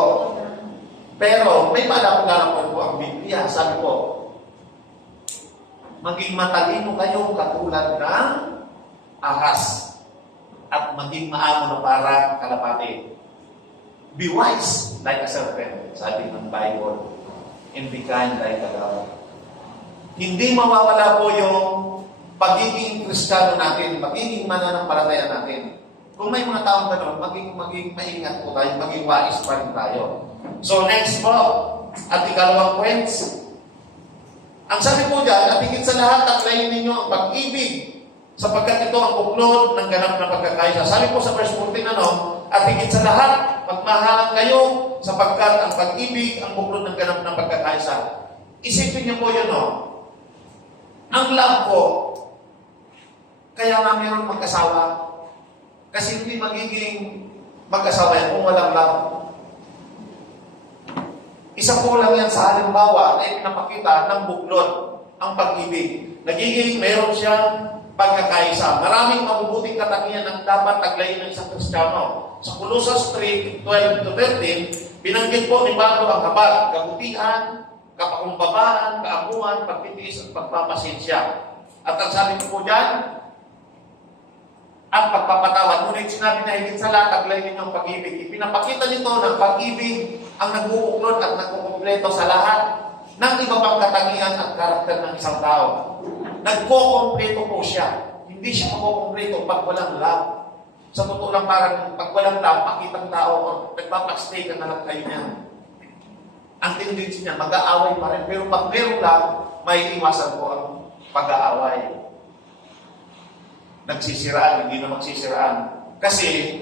Pero, may malapag-lalapan po ang Biblia. Sabi po, maging matalino kayo katulad ng ahas at maging maamo na para kalapati. Be wise like a serpent, sabi ng Bible, and be kind like a dove. Hindi mawawala po yung pagiging Kristiyano natin, magiging mananampalataya natin. Kung may mga taong gano'n, maging maingat po tayo, maging wise pa rin tayo. So next po, at ikalawang points, ang sabi po dyan, at higit sa lahat, taklayin ninyo ang pag-ibig, sapagkat ito ang buklod ng ganap na pagkakaisa. Sabi po sa verse 14, at higit sa lahat, magmahalan kayo, sapagkat ang pag-ibig ang buklod ng ganap na pagkakaisa. Isipin niyo po yun, Ang love po, kaya nga mayroong mag-asawa. Kasi hindi magiging mag-asawa yan kung walang love. Isa po lang yan sa halimbawa na ipinapakita ng buklod, ang pag-ibig. Nagiging meron siyang pagkakaisa. Maraming mabubuting katangian ang dapat taglayin ng isang Kristiyano. Sa Colossus 3:12-13, binanggit po ni Pablo ang habag, kabutihan, kapakumbabaan, kaamuhan, pagtitiis at pagpapasensya. At ang sabi ko po dyan, at pagpapatawad. Ngunit sinabi na higit sa lahat, taglayin ninyo ang pag-ibig. Ipinapakita nito ng pag-ibig ang nagbubuklod at nagkukumpleto sa lahat ng iba pang katangian at karakter ng isang tao. Nagkukumpleto po siya. Hindi siya makukumpleto pag walang love. Sa totoo lang, parang pag walang love, pakitang tao o nagpapastay ka na lang kayo niya. Ang tendency niya, mag-aaway pa rin. Pero pag meron love, may iwasan po ang pag-aaway. Nagsisiraan, hindi na magsisiraan. Kasi,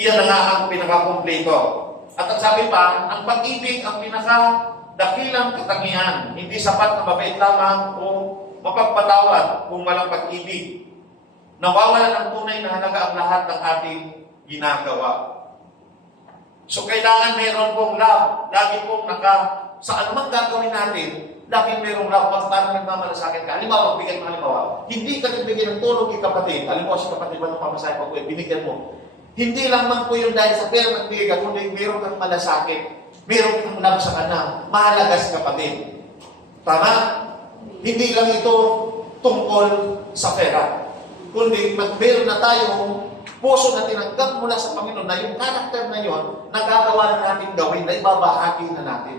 iyan na nga ang pinakakumpleto. At ang sabi pa, ang pag-ibig ang pinakadakilang katangian. Hindi sapat na mabait lamang o mapagpatawad kung walang pag-ibig. Nawawalan ang tunay na halaga ang lahat ng ating ginagawa. So, kailangan mayroon pong love. Lagi pong sa anumang gagawin natin, laging mayroong love. Pag parang nagmamalasakit ka, halimbawa, bigyan mo halimbawa, hindi ka nagbigay ng tulong kay kapatid. Halimbawa, si kapatid ba ng pamasahe ko, binigyan mo. Hindi lang man po yun dahil sa pera nagbigay ka, kundi mayroong kang malasakit. Mayroong kang love sa kanya. Mahalaga si kapatid. Tama? Hindi lang ito tungkol sa pera. Kundi mayroon na tayong puso na tinanggap mula sa Panginoon na yung karakter na yun, nagagawa na natin gawin, na ibabahagi na natin,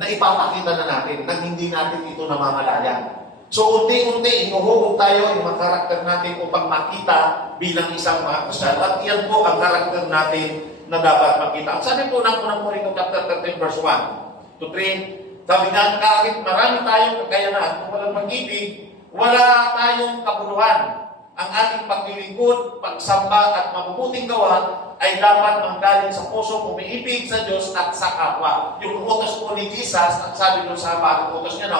na ipapakita na natin, na hindi natin ito namamalayan. So, unti-unti, inuhubog tayo yung mga karakter natin upang makita bilang isang mga Kristiyano. At iyan po ang karakter natin na dapat makita. Ang sabi po ng unang Korinto chapter 13, verse 1 to 3, sabi nga, kahit marami tayong kakayanan, kung walang pag-ibig, wala tayong kabuluhan. ang ating paglilingkod, pagsamba at mabubuting gawa ay dapat manggaling sa puso, umiibig sa Diyos at sa kapwa. Yung utos po ni Jesus, ang sabi doon sa bagong utos niya,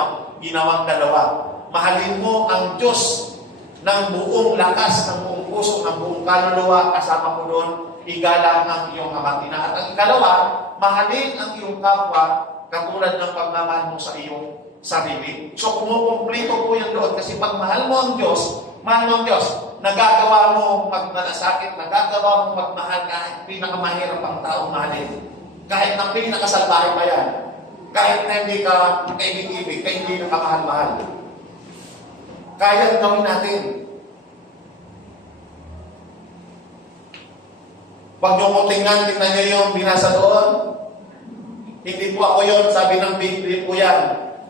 ginawang dalawa. Mahalin mo ang Diyos ng buong lakas, ng buong puso, ng buong kaluluwa, kasama mo doon, igalang ang iyong ama't ina. At ang ikalawa, mahalin ang iyong kapwa katulad ng pagmamahal mo sa iyong sarili. So, kumukumplito po yan doon kasi pag mahal mo ang Diyos, nagagawa mo magmalasakit, nagagawa mo magmahal kahit pinakamahirap ang taong mahalin. Kahit na pinakasalbahe pa yan. Kahit na hindi ka kaibig-ibig, kahit hindi nakamahal-mahal. Kaya gawin natin. Pag yung tingnan niyo yung binasa doon, hindi po ako yun, sabi ng Biblia po yan.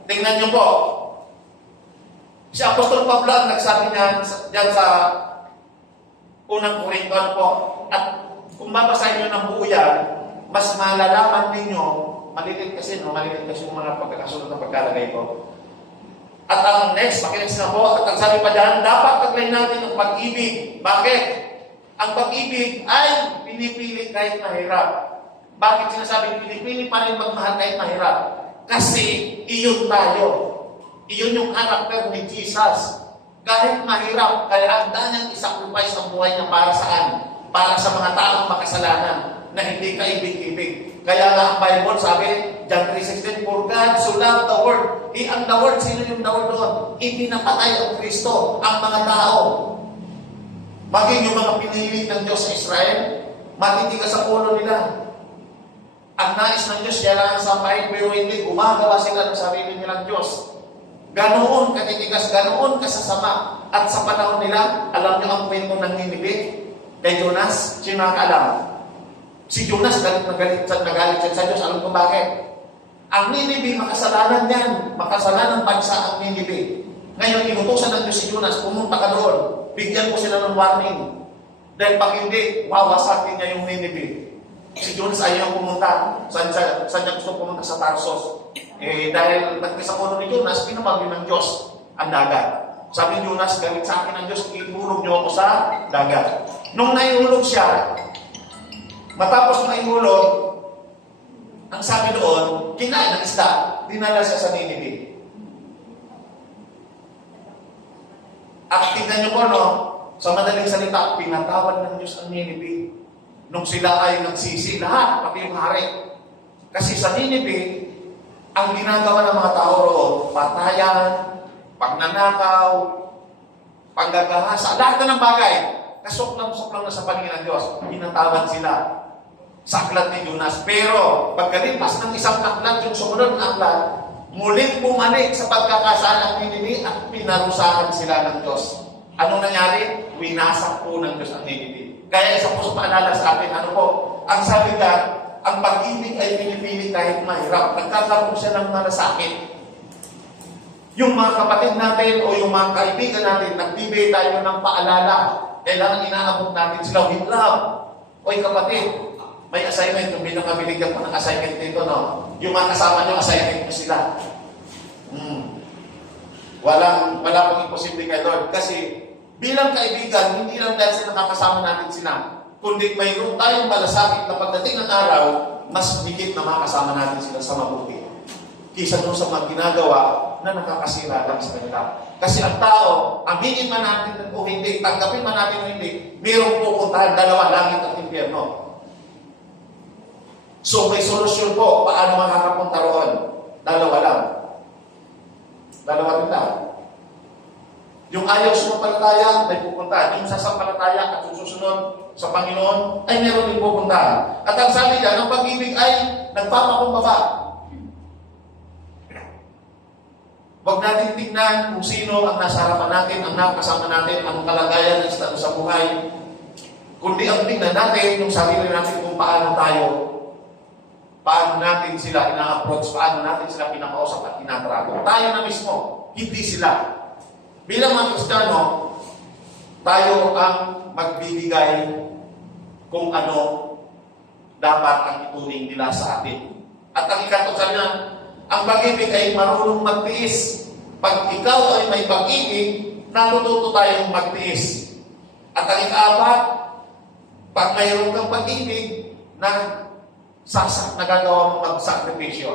Tingnan niyo po. Si Apostol Pablo ang nagsabi niyan dyan sa unang Korinto po. At kung babasahin niyo ng buo yan, mas malalaman ninyo, malilit kasi yung mga pagkakasunod ng pagkalagay ko. At ang next, makinext na po, at ang sabi pa dyan, dapat taglayin natin ang pag-ibig. Bakit? Ang pag-ibig ay pinipili kahit mahirap. Bakit sinasabing pinipili pa rin magmahal kahit mahirap? Kasi iyon tayo. Iyon yung karakter ni Jesus. Kahit mahirap, kaya handa niyang isacrifice ang buhay niya para saan? Para sa mga taong makasalanan na hindi kaibig-ibig. Kaya nga ang Bible sabi, John 3:16, for God so loved the world. Ang the world, sino yung the world doon? Ipinapatay ang Kristo, ang mga tao. Maging yung mga pinili ng Diyos sa Israel, matitigas sa ulo nila. Ang nais ng Diyos, yan ang sampahin, pero hindi, gumagawa sila ng sarili nilang Diyos. Ganoon katitigas, ganoon kasasama. At sa panahon nila, alam niyo ang kwento ng Ninive kay Jonas, sino nakakaalam? Si Jonas galit na galit sa Diyos. Alam ko bakit? Ang Ninive, makasalanan yan. Makasalanan bansa ang Ninive. Ngayon, inutusan ng Diyos si Jonas, pumunta ka doon. Bigyan ko sila ng warning. Dahil pag hindi, wawasakin niya yung Ninive. Si Jonas ayaw pumunta. Saan niya gusto pumunta? Sa Tarsos. Dahil nagkisa ulo ni Jonas, pinamagyo ng Diyos ang dagat. Sabi ni Jonas, galit sa akin ng Diyos, ihulog niyo ako sa dagat. Nung naihulog siya, matapos maihulog, ang sabi doon, kinain ng isda, dinala siya sa Ninive. At tingnan niyo po, sa madaling salita, pinatawad ng Diyos ang Ninive. Nung sila ay nagsisi, lahat, pati yung hari. Kasi sa Ninive, ang ginagawa ng mga tao roon, patayan, pagnanakaw, panggagahasa, lahat na ng bagay. Kasuklang-suklang na sa paningin ng Diyos. Pinatawad sila sa aklat ni Jonas. Pero, pagkalipas ng isang aklat, yung sumunod na aklat, muling bumalik sa pagkakasala ng Ninive at pinarusahan sila ng Diyos. Ano nangyari? Winasak po ng Diyos ang Ninive. Kaya isa po sa paalala sa atin, ano po? Ang sabi ka, ang pag-ibig ay pinipili kahit mahirap. Nagkakaroon siya ng malasakit. Yung mga kapatid natin o yung mga kaibigan natin, nagbibigay tayo ng paalala. Kailangan inaabot natin sila with love. Oy kapatid, may assignment. Yung binabigyan ko ng assignment dito, no? Yung mga kasama nyo, assignment mo sila. Wala pong imposible kay Lord. Kasi bilang kaibigan, hindi lang dahil sila nakakasama natin sila, kundi mayroon tayong malasakit na pagdating ng araw, mas higit na makasama natin sila sa mabuti. Kisa doon sa mga ginagawa na nakakasira lang sa kanila. Kasi ang tao, aminin man natin o hindi, tanggapin man natin o hindi, mayroong pupuntahan dalawa, langit at impyerno. So may solusyon po, paano makakapunta roon? Dalawa lang. Dalawa rin lang. Yung ayaw sumampalataya, may pupunta. Yung sasampalataya at susunod sa Panginoon, ay meron din pupunta. At ang sabi niya, ang pag-ibig ay nagpapakumbaba. Huwag natin tingnan kung sino ang nasa harapan natin, ang nakasama natin, ang kalagayan ng estado sa buhay. Kundi ang tingnan natin yung sarili natin kung paano tayo, paano natin sila ina-approach, paano natin sila pinakausap at tinatrato. Tayo na mismo, hindi sila. Bilang mga Kristiyano, tayo ang magbibigay kung ano dapat ang ituring nila sa atin. At ang ikatong sabi na, ang pag-ibig ay marunong magtiis. Pag ikaw ay may pag-ibig, natututo tayong magtiis. At ang ikaapat, pag mayroon kang pag-ibig na nagagawa mong magsakripisyo.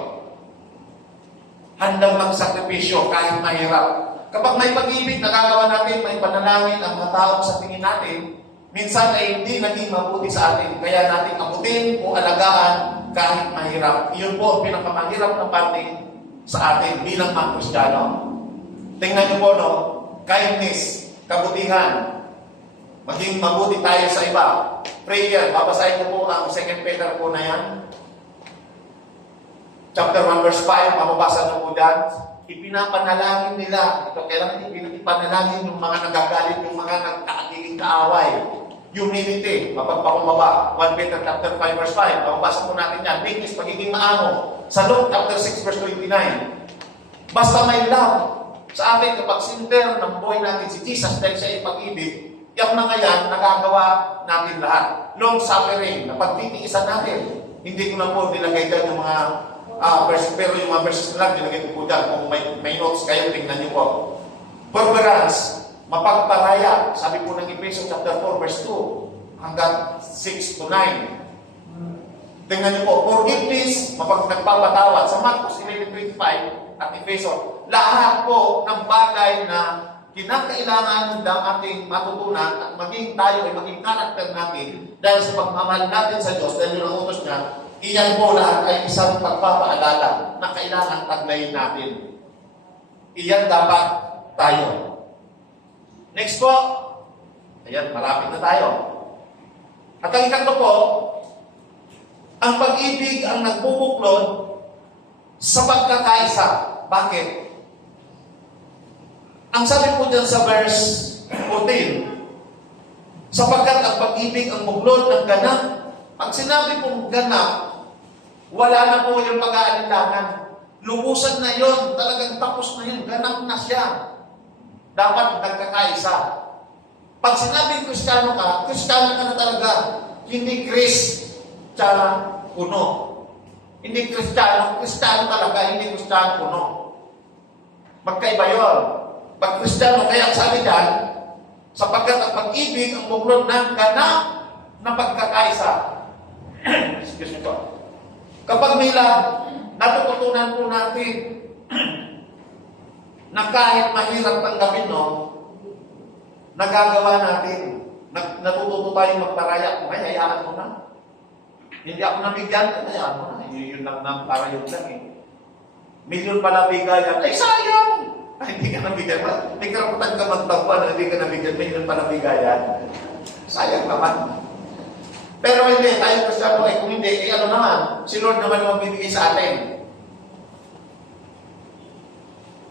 Handang magsakripisyo kahit mahirap. Kapag may pag-ibig, nagagawa natin, may panalangin ang mga tao sa tingin natin, minsan ay hindi naging mabuti sa atin. Kaya natin abutin o alagaan kahit mahirap. Iyon po ang pinakamahirap na parte sa atin bilang mga Kristiyano. Tingnan niyo po, no? Kindness, kabutihan, maging mabuti tayo sa iba. Prayer, babasahin ko po ang 2 Peter po na yan. Chapter 1 verse 5, mababasa niyo po dyan. Ipinapanalangin nila. Ito, kailangan ipanalangin yung mga nagagalit, yung mga nagkakagiging kaaway. Humility, mapagpakumbaba. 1 Peter chapter 5 verse 5, mababasa po natin yan. Meekness, pagiging maamo. Sa Luke chapter 6 verse 29. Basta may love sa atin kapag center ng buhay natin si Jesus dahil siya ay pag-ibig, yung mga yan, nagagawa natin lahat. Long suffering, na pagtitiisan natin. Hindi ko na po nilagay dyan yung mga verse, pero yung mga verses lang, nilagay ko po dyan. Kung may notes kayo, tingnan nyo po. Forbearance, mapagparaya. Sabi po ng Ephesians chapter 4 verse 2 hanggang 6 to 9. Tingnan nyo po, forgiveness, nagpapatawad. Sa Marcos 11:25 at Ephesians, lahat po ng bagay na kinakailangan ng ating matutunan at maging tayo ay maging karakter natin dahil sa pagmamahal natin sa Diyos, dahil yun ang utos niya, iyan po lahat ay isang pagpapaalala na kailangan taglayin natin. Iyan dapat tayo. Next po, ayan, malapit na tayo. At ang ikatlo po, ang pag-ibig ang nagbubuklod sa pagkakaisa. Bakit? Ang sabi po dyan sa verse 14, sapagkat ang pag-ibig ang buklod ng ganap. Pag sinabi pong ganap, wala na po yung pag-aalinlangan. Lubusan na yon, talagang tapos na yun, ganap na siya. Dapat nagkakaisa. Pag sinabing Kristiyano ka na talaga. Hindi Kristiyano kuno. Hindi Kristiyano talaga, hindi Kristiyano kuno. Magkaiba yun. Pag Kristiyano, kaya sabi dyan, sapagkat ang pag-ibig ang buklod ng ganap na pagkakaisa. Excuse me po. Kapag may love, natututunan po natin na kahit mahirap tanggapin, no, nagagawa natin. Natututo tayong magparaya. Kung ay, hayaan mo na. Hindi ako nabigyan, hayaan mo na. Yun lang para yun lang eh. Milyon pala bigayan. Ay, sayang! Ay, hindi ka nabigyan. May karapatan ka magtapuan, hindi ka nabigyan. Milyon pala bigayan. Sayang naman. Pero hindi, tayo Kristiyano ay kung hindi, ano naman, si Lord naman magbibigay sa atin.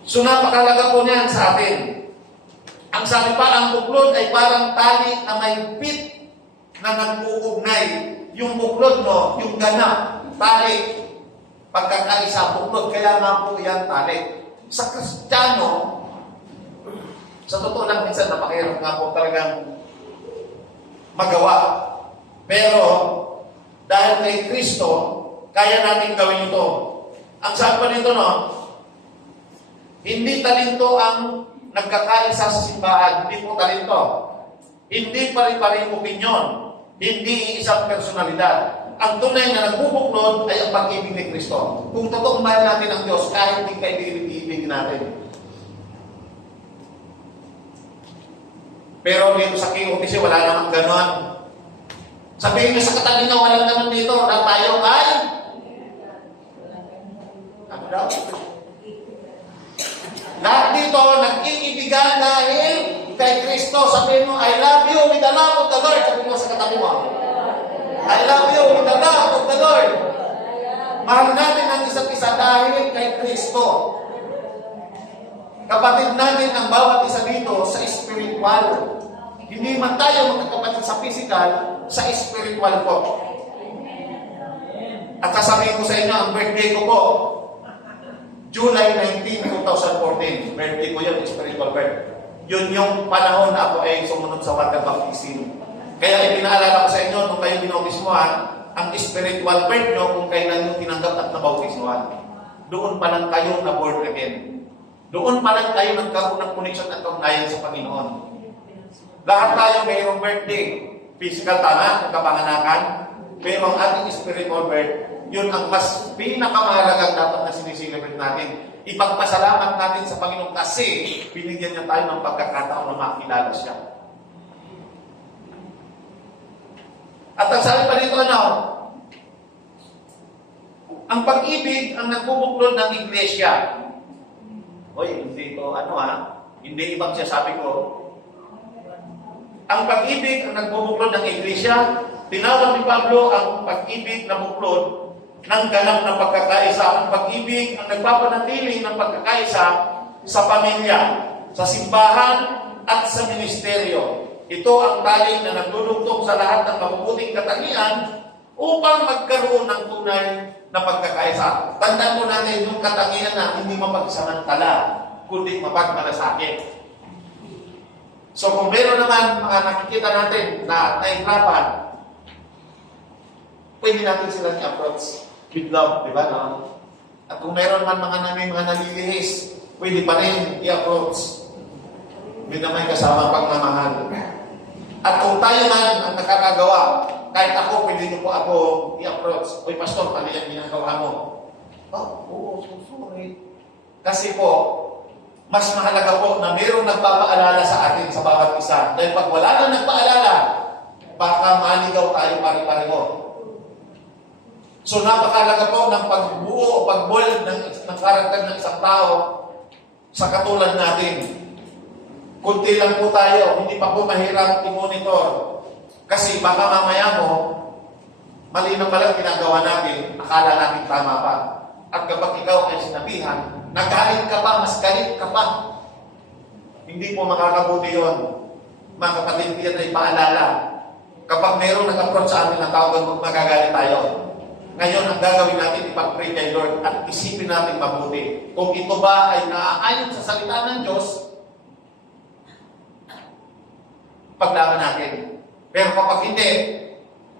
So napakalaga po niyan sa atin. Ang sabi pa, ang buklod ay parang tali na may pit na nag-uugnay. Yung buklod mo, yung ganap, tali, pagkakaisa, buklod, kaya nga po yan tali. Sa Kristiyano, sa totoo lang minsan napakahirap nga po talagang magawa. Pero, dahil kay Kristo, kaya natin gawin ito. Ang sabi pa nito, no? Hindi talento ang nagkakaisa sa simbahan. Hindi po talento. Hindi pari-paring opinyon. Hindi isang personalidad. Ang tunay na nagbubuklod ay ang pag-ibig ni Kristo. Kung totoong mahal natin ang Diyos, kahit hindi kayo ibig natin. Pero dito sa KOTC, wala namang ganon. Sabihin niyo sa katabi na walang naman dito na tayo ay ano daw? Lahat dito nag-iibigan dahil kay Kristo. Sabihin mo, I love you with the love of the Lord. Sabihin mo sa katabi mo, I love you with the love of the Lord. Mahal natin ang isa't isa dahil kay Kristo. Kapatid natin ang bawat isa dito sa spiritual. Hindi man tayo magkakapatid sa physical, sa spiritual po. At sasabihin ko sa inyo, ang birthday ko po, July 19, 2014. Birthday ko yun, spiritual birth. Yun yung panahon na ako ay sumunod sa water baptism. Kaya ipinaalala ko sa inyo, nung kayo binautismuhan, ang spiritual birth nyo kung kailan yung tinanggap at nabautismuhan. Doon pa lang kayo na born again. Doon pa lang kayo nagkaroon ng connection at kaugnayan sa Panginoon. Lahat tayo mayroong birthday. Physical, tama, kapanganakan. Pero ang ating spiritual birth, yun ang mas pinakamahalagang dapat na siniselebrate natin. Ipagpasalamat natin sa Panginoon kasi binigyan niya tayo ng pagkakataon na makilala siya. At ang sabi pa dito, ang pag-ibig ang nagbubuklod ng iglesia. Hoy, hindi ito, hindi ibang siya sabi ko. Ang pag-ibig ang nagbubuklod ng iglesia, tinawag ni Pablo ang pag-ibig na buklod ng ganap na pagkakaisa. Ang pag-ibig ang nagpapanatili ng pagkakaisa sa pamilya, sa simbahan, at sa ministeryo. Ito ang tali na nagdudugtong sa lahat ng mabubuting katangian upang magkaroon ng tunay na pagkakaisa. Tandaan mo natin yung katangian na hindi mapagsamantala, kundi mapagmalasakit. So kung meron naman mga nakikita natin na nahihirapan, pwede natin silang i-approach with love, di ba? No? At kung meron man mga nalilihis, pwede pa rin i-approach with na may kasama pagmamahal. At kung tayo man ang nakakagawa, kahit ako, pwede niyo po ako i-approach. Uy, pastor, ano yan ginagawa mo? Oo, sorry. Kasi po, mas mahalaga po na mayroong nagpapaalala sa atin sa bawat isa. Dahil pag wala nang nagpaalala, baka maligaw tayo pari-pareho. So napakalaga po ng pagbuo o pag-build ng karakter ng isang tao sa katulad natin. Kunti lang po tayo, hindi pa po mahirap i-monitor. Kasi baka mamaya mo, mali na pala ginagawa natin, akala natin tama pa. At kapag ikaw ay sinabihan, nagalit ka pa, mas galit ka pa. Hindi po makakabuti yun. Mga kapatid, yan ay paalala. Kapag mayroong nag-approach sa amin na tao, magagalit tayo. Ngayon, ang gagawin natin, ipag-pray kay Lord at isipin natin mabuti. Kung ito ba ay naaayon sa salita ng Diyos, paglaban natin. Pero kapag hindi,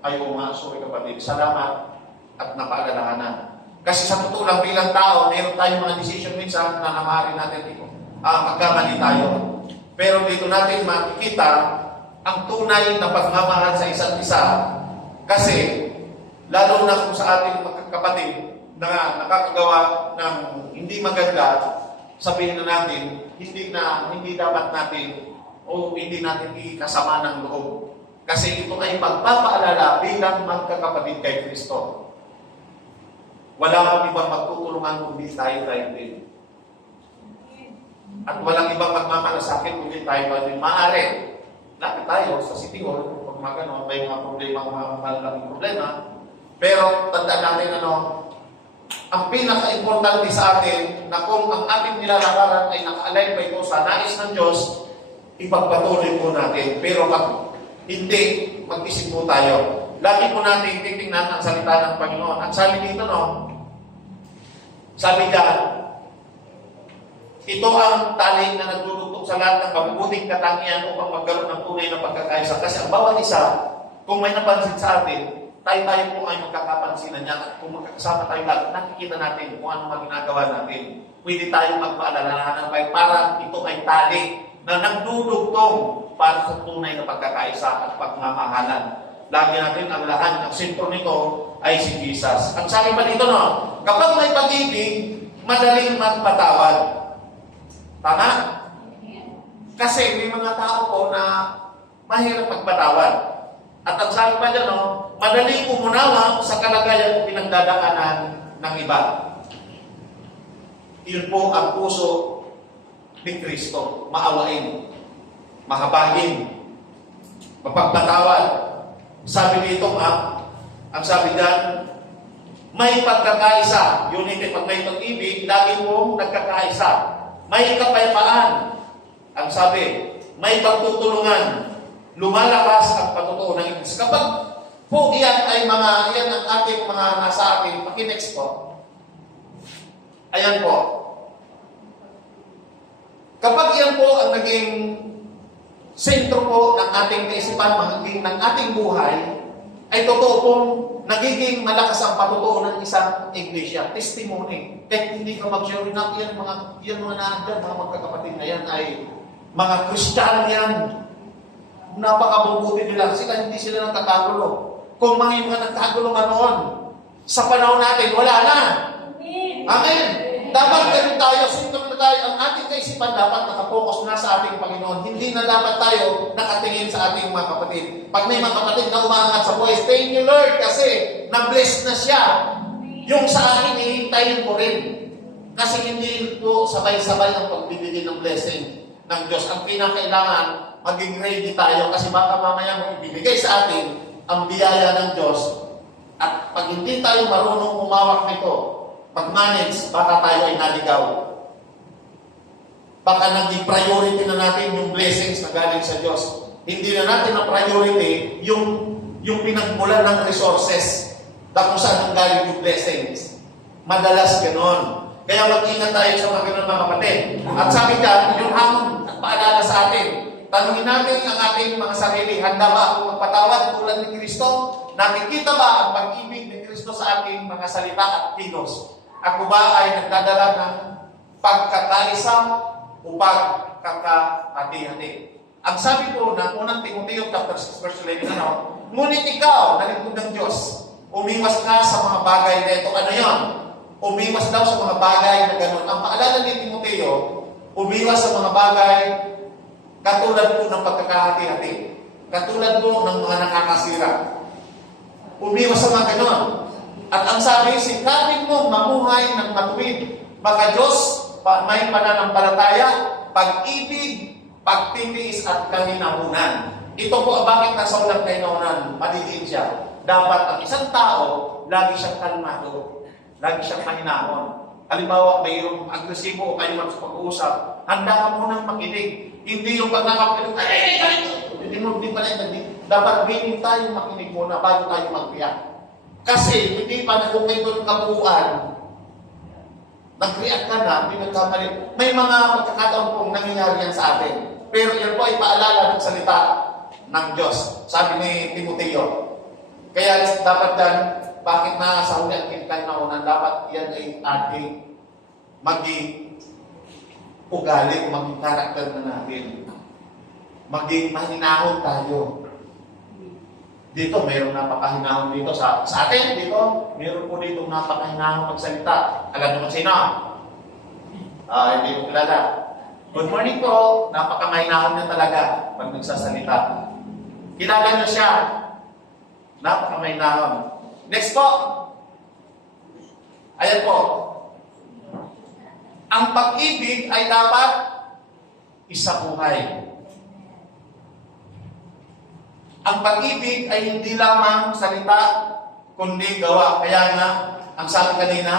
ayaw nga, sorry kapatid, salamat at napaalalahanan. Kasi sa totoo lang bilang tao, mayroon tayong mga decision minsan na namaharin natin dito. Magkamali tayo. Pero dito natin makikita ang tunay na pagmamahal sa isa't isa. Kasi, lalo na kung sa ating mga kapatid na nakakagawa ng hindi maganda, sabihin na natin, hindi dapat natin o hindi natin ikasama ng loob. Kasi ito ay pagpapaalala bilang magkakapatid kay Kristo. Wala akong ibang magtutulungan kundi tayo din. At walang ibang magmamalasakit kundi tayo din. Maaari, lapit tayo sa City Hall, kung magano, may mga problema, mga malaking problema. Pero tandaan natin ang pinaka-importante sa atin na kung ang ating nilalakaran ay naka-align pa ito sa nais ng Diyos, ipagpatuloy po natin. Pero pag hindi, mag-isip po tayo. Lagi po natin titingnan ang salita ng Panginoon. Ang sabi dito, sabi dyan, ito ang tali na nagdudugtong sa lahat ng mabubuting katangian upang magkaroon ng tunay na pagkakaisa. Kasi ang bawat isa, kung may napansin sa atin, tayo po ay magkakapansinan niya. At kung magkakasama tayo lahat, nakikita natin kung ano ginagawa natin. Pwede tayong magpaalalahanan para ito ay tali na nagdudugtong para sa tunay na pagkakaisa at pagmamahalan. Lagi natin ang lahan, ang sentro nito ay si Jesus. Ang sabi pa dito, kapag may pag-ibig, madaling magpatawad. Tama? Kasi may mga tao po na mahirap magpatawad. At ang sabi pa dyan, madaling umunawa sa kalagayan pinagdadaanan ng iba. Iyon po ang puso ni Kristo. Maawain, mahabagin, mapagpatawad. Sabi dito ang sabi dyan, may pagkakaisa. Unity, pag may pag-ibig, lagi mong nagkakaisa. May kapayapaan. Ang sabi, may pagtutulungan. Lumalakas ang patutuo ng Diyos. Kapag po yan ang ating mga nasa ating, pakinext po. Ayan po. Kapag yan po ang naging sentro po ng ating kaisipan, magiging ng ating buhay, ay totoo pong nagiging malakas ang patutuo ng isang iglesia. Testimony. Kahit hindi ka mag-share na yan mga nandiyan, mga magkakapatid na yan ay mga Kristiyano yan. napakabubuti nila. Hindi sila nagkakagulo. Kung mga nagkagulo man noon, sa panahon natin, wala na. Amen. Dapat ganun tayo, sunod na tayo. Ang ating kaisipan dapat nakapokus na sa ating Panginoon. Hindi na dapat tayo nakatingin sa ating mga kapatid. Pag may mga kapatid na umangat sa buhay, thank you Lord kasi na-bless na siya. Yung sa akin, hihintayin ko rin. Kasi hindi po sabay-sabay ang pagbibigay ng blessing ng Diyos. Ang pinakailangan, maging ready tayo kasi baka mamaya mo ibibigay sa atin ang biyaya ng Diyos. At pag hindi tayo marunong umawak nito, pag-manage, baka tayo ay naligaw. Baka naging priority na natin yung blessings na galing sa Diyos. Hindi na natin ang priority yung pinagmulan ng resources na kung saan ang galing yung blessings. Madalas ganon. Kaya mag-ingat tayo sa mga ganon mga kapatid. At sabi ka, yung hamon at paalala sa atin, tanungin natin ang ating mga sarili, handa ba akong magpatawad tulad ni Kristo? Nakikita ba ang pag-ibig ni Kristo sa ating mga salita at kilos? Ako ba ay nagdadala ng pagkakaisa o pagkakahati-hati? Ang sabi po ng unang Timoteo chapter 6 verse 11, ngunit ikaw, na lingkod ng Diyos, umiwas ka sa mga bagay na ito. Ano yon? Umiwas daw sa mga bagay na gano'n. Ang paalala ni Timoteo, umiwas sa mga bagay katulad po ng pagkakahati-hati. Katulad po ng mga nakakasira. Umiwas sa mga gano'n. At ang sabi, sikapin mo mamuhay ng matuwid. Baka Diyos, may pananampalataya, pag-ibig, pagtitiis at kahinahunan. Ito po, bakit nasa ulang kahinahunan? Maliit siya. Dapat ang isang tao, lagi siyang kalmado. Lagi siyang mahinahon. Halimbawa, mayroong agresibo o kayo man sa pag-uusap, handa ka munang makinig. Hindi yung pag nakapilit, hindi pala yung dapat willing tayo makinig muna bago tayo mag-react. Kasi hindi pa nagkukwento ng kabuuan, nag-react ka na, hindi nagkamali. May mga pagkakataon pong nangyayari yan sa atin. Pero yan po ay paalala ng salita ng Diyos. Sabi ni Timoteo. Kaya dapat yan, bakit na sa huli ang kinakaunan, dapat yan ay ating maging ugali o maging karakter na natin. Maging mahinahon tayo. Dito, mayroong napakahinahon dito sa atin. Dito, mayroon po dito napakahinahon magsalita. Alam naman sino? Hindi ko kilala. Good morning po. Napakamahinahon niya talaga pag nagsasalita. Kilala niyo siya. Napakamahinahon. Next po. Ayan po. Ang pag-ibig ay dapat isa buhay. Ang pag-ibig ay hindi lamang salita, kundi gawa. Kaya nga, ang sabi kanina,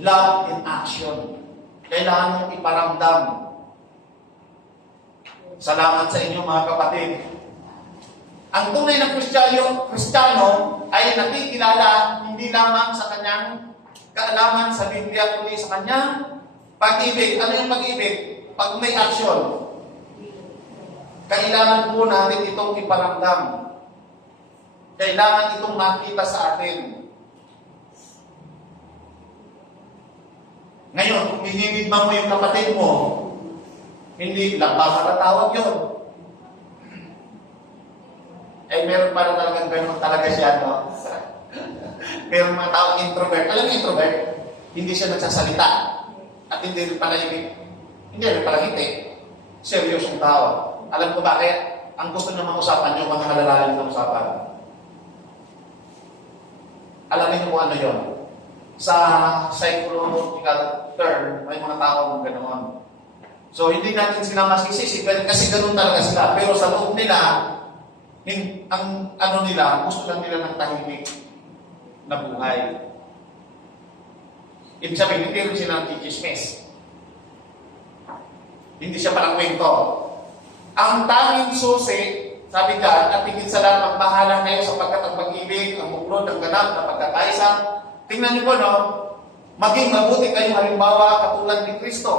love in action. Kailangan mong iparamdam. Salamat sa inyo mga kapatid. Ang tunay na Kristiyano ay nakikilala hindi lamang sa kanyang kaalaman sa Biblia, kundi sa kanyang pag-ibig. Ano yung pag-ibig? Pag may action. Kailangan po natin itong iparamdam. Kailangan itong makita sa atin. Ngayon, kung hinihigman mo yung kapatid mo, hindi lang ba matatawag yun? Meron para talagang ganun talaga siya, no? Meron mga tao introvert. Alam mo introvert? Hindi siya nagsasalita. At hindi rin palahimik. Hindi rin palahimik. Seryosong tao. Alam ko bakit? Ang gusto niyo mang-usapan yung mga malalalim na usapan. Alam niyo kung ano yun? Sa psychological term, may mga tao ng ganoon. So, hindi natin sila masisisi kasi ganoon talaga sila. Pero sa loob nila, ang ano nila, gusto lang nila ng tahimik na buhay. Ibig sabihin, hindi rin sila nagkikismis. Hindi siya palang kwento. Ang tanging susi, sabi dyan, at higit sa lahat, magmahalan kayo sapagkat ang pag-ibig, ang buklod, ang ganap, na pagkakaisa. Tingnan niyo po, no? Maging mabuti kayo halimbawa katulad ni Kristo.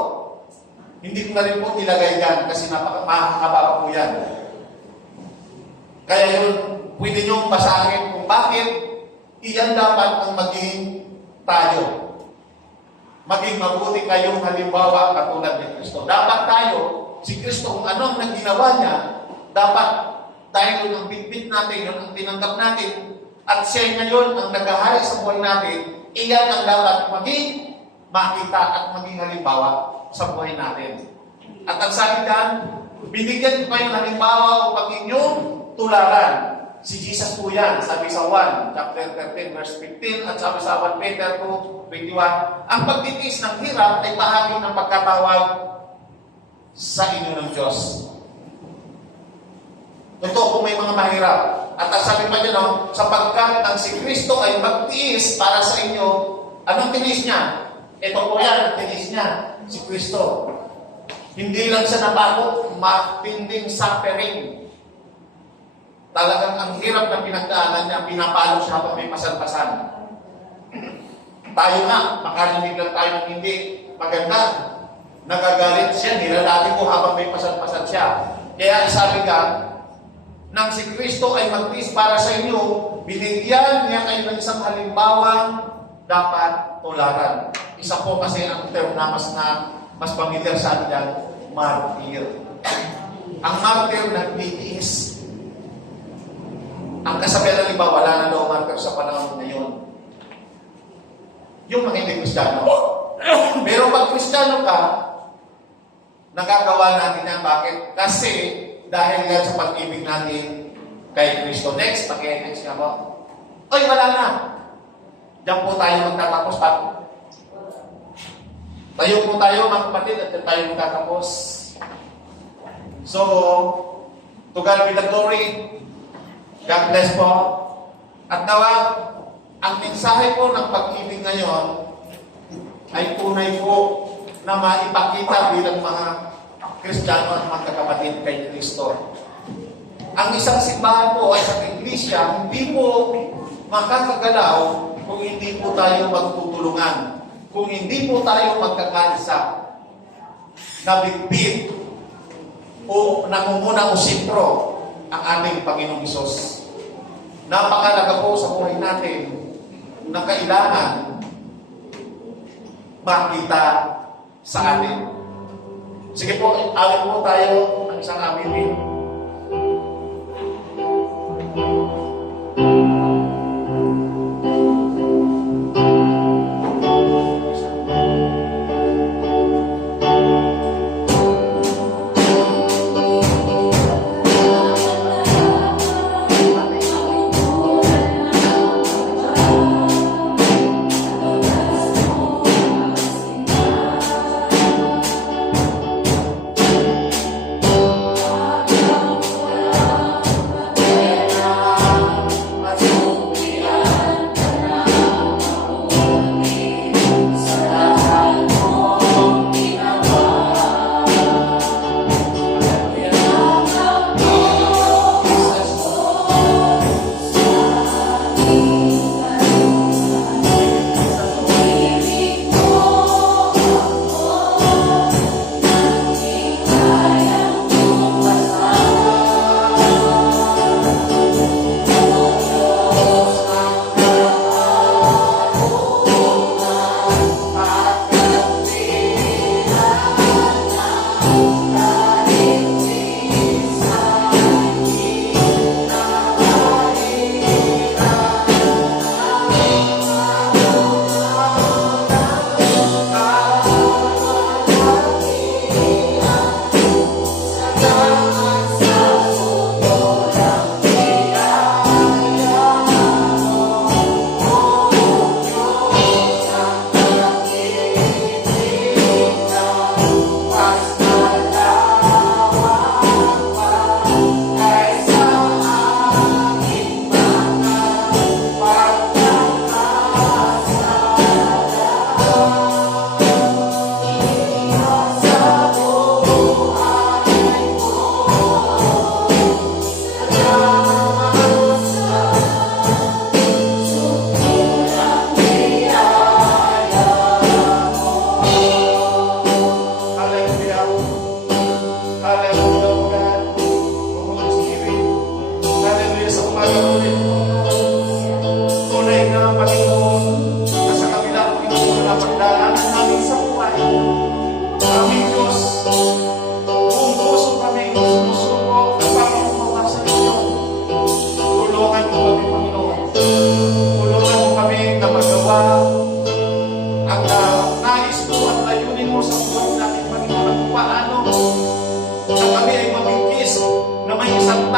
Hindi ko na rin po ilagay dyan kasi napakahaba po yan. Kaya yun, pwede niyong basahin kung bakit iyan dapat ang maging tayo. Maging mabuti kayong halimbawa katulad ni Kristo. Dapat tayo, si Kristo, kung ano ang ginawa niya, dapat dahil yun ang bitbit natin, yun ang tinanggap natin, at siya ngayon ang naghahari sa buhay natin, iyan ang dapat maging makita at maging halimbawa sa buhay natin. At ang sabi dyan, binigyan ko kayong halimbawa upang inyong tularan. Si Jesus po yan, sabi sa 1, chapter 13, verse 15, at sabi sa 1 Peter 2, 21, ang pagtitiis ng hirap ay bahagi ng pagkatawag sa inyo ng Diyos. Ito kung may mga mahirap. At ang sabi pa dyan, sapagkat ang si Kristo ay magtiis para sa inyo, anong tinis niya? Ito po yan, tinis niya, si Kristo. Hindi lang siya napako, matinding suffering. Talagang ang hirap ng pinagdaanan niya, pinapalo siya habang may pasan-pasan. Tayo nga, makarinig lang tayo ng hindi maganda. Nagagalit siya, nilalaki ko habang may pasan-pasan siya. Kaya sabi ka, nang si Kristo ay magtiis para sa inyo, binigyan niya kayo ng isang halimbawang dapat tularan. Isa po kasi ang term na mas familiar sa atin, martyr. Ang martyr nagtitiis. Ang kasabihan ng iba, wala na daw martyr sa panahon ngayon. Yung mga hindi Kristiyano. Pero pag Kristiyano ka, nagagawa natin yan. Bakit? Kasi dahil yan sa pag-ibig natin kay Kristo. Next, pag-next nga po. Oy, wala na. Diyan po tayo magtatapos. Tayo po tayo, mga kapatid, at tayo magtatapos. So, to God be the glory. God bless po. At nawa, ang mensahe po ng pag-ibig ngayon ay tunay po na maipakita bilang mga Kristiyano at mga kapatid kay Kristo. Ang isang simbahan po ay sa iglesia, hindi po makakagalaw kung hindi po tayo magtutulungan, kung hindi po tayo magkakaisa, nabigbit o nangunguna o sentro ang ating Panginoong Hesus. Napakalaga po sa buhay natin na kailangan makita sa atin. Sige po, awit po tayo ng isang awitin. Thank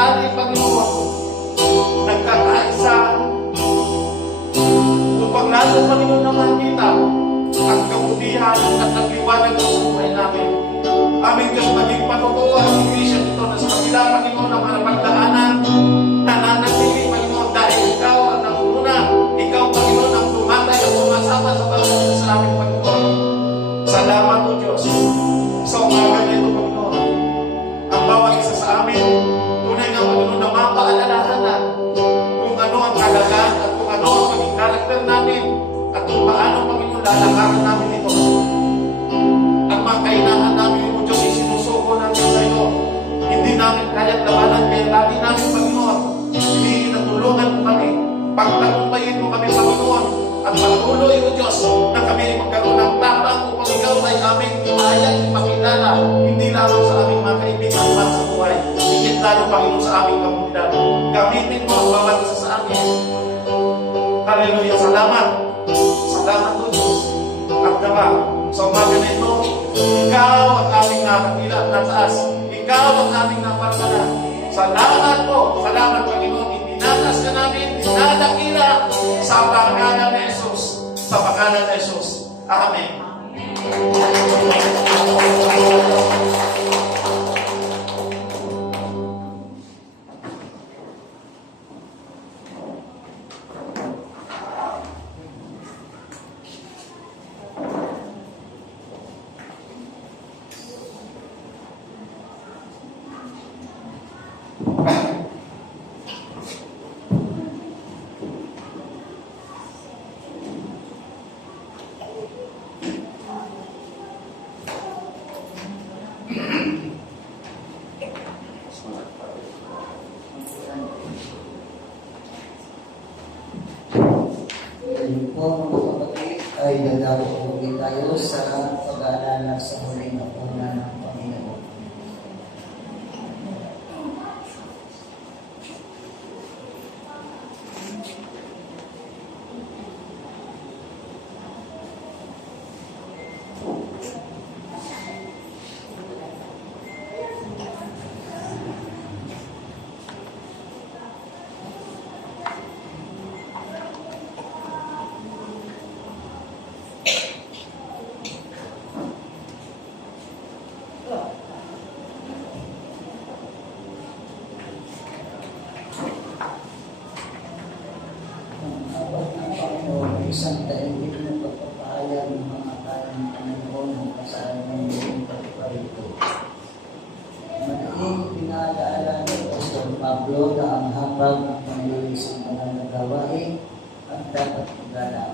natin, Panginoon, nagkakaisa upang lalo, Panginoon, na makita ang kabutihan at ang liwanag ng buhay namin. Aming Diyos, maging patotoo ang iglesia nito na sa kabila, Panginoon, ang mga pagdaanan, nananatili, Panginoon, dahil Ikaw ang nanguna. Ikaw, Panginoon, ang tumatay at sumasama sa pagdating sa aming Panginoon. Salamat o Diyos sa umaga nito, Panginoon. Ang bawat isa sa amin, tunay nga, Panginoon, na mapaalalahan na kung ano ang kalagahan at kung ano ang maging karakter namin at kung paano, Panginoon, lalakaran namin ito. Ang mga kainahan namin, O Diyos, isinusuko namin sa iyo. Hindi namin kayang labanan, kaya lagi namin, Panginoon, hindi natulungan mo kami. Pagtagumpayin mo kami, Panginoon, at patuloy, O Diyos, na kami ay magkaroon ng tapang upang ikaw ay aming ayang ipakilala, hindi lamang sa aming mga kaibigan para sa buhay, higit lalo, Panginoon, sa aming komunidad. Gamitin mo ang bawat isa sa amin. Hallelujah. Salamat. Salamat, O Diyos. At nawa, sa umaga na ito, ikaw ang aming nakakila at nataas. Ikaw ang aming naparmana. Salamat po. Salamat, Panginoon. Itinatas ka namin, dinadakila sa pangalan ni Jesus. Sa pangalan ni Jesus. Amen. Ngayon po, mga kapatid, ay dadalo ulit tayo sa pag-aalala sa huling na una ng Panginoon. Isang daigdig na pagpapahayag ng mga tayo ng Panginoon ang kasama ng buong pagparito. Madaling pinag-aalala ni Pastor Pablo na ang hapag ng panglilisang pananagawain ang dapat paggalak.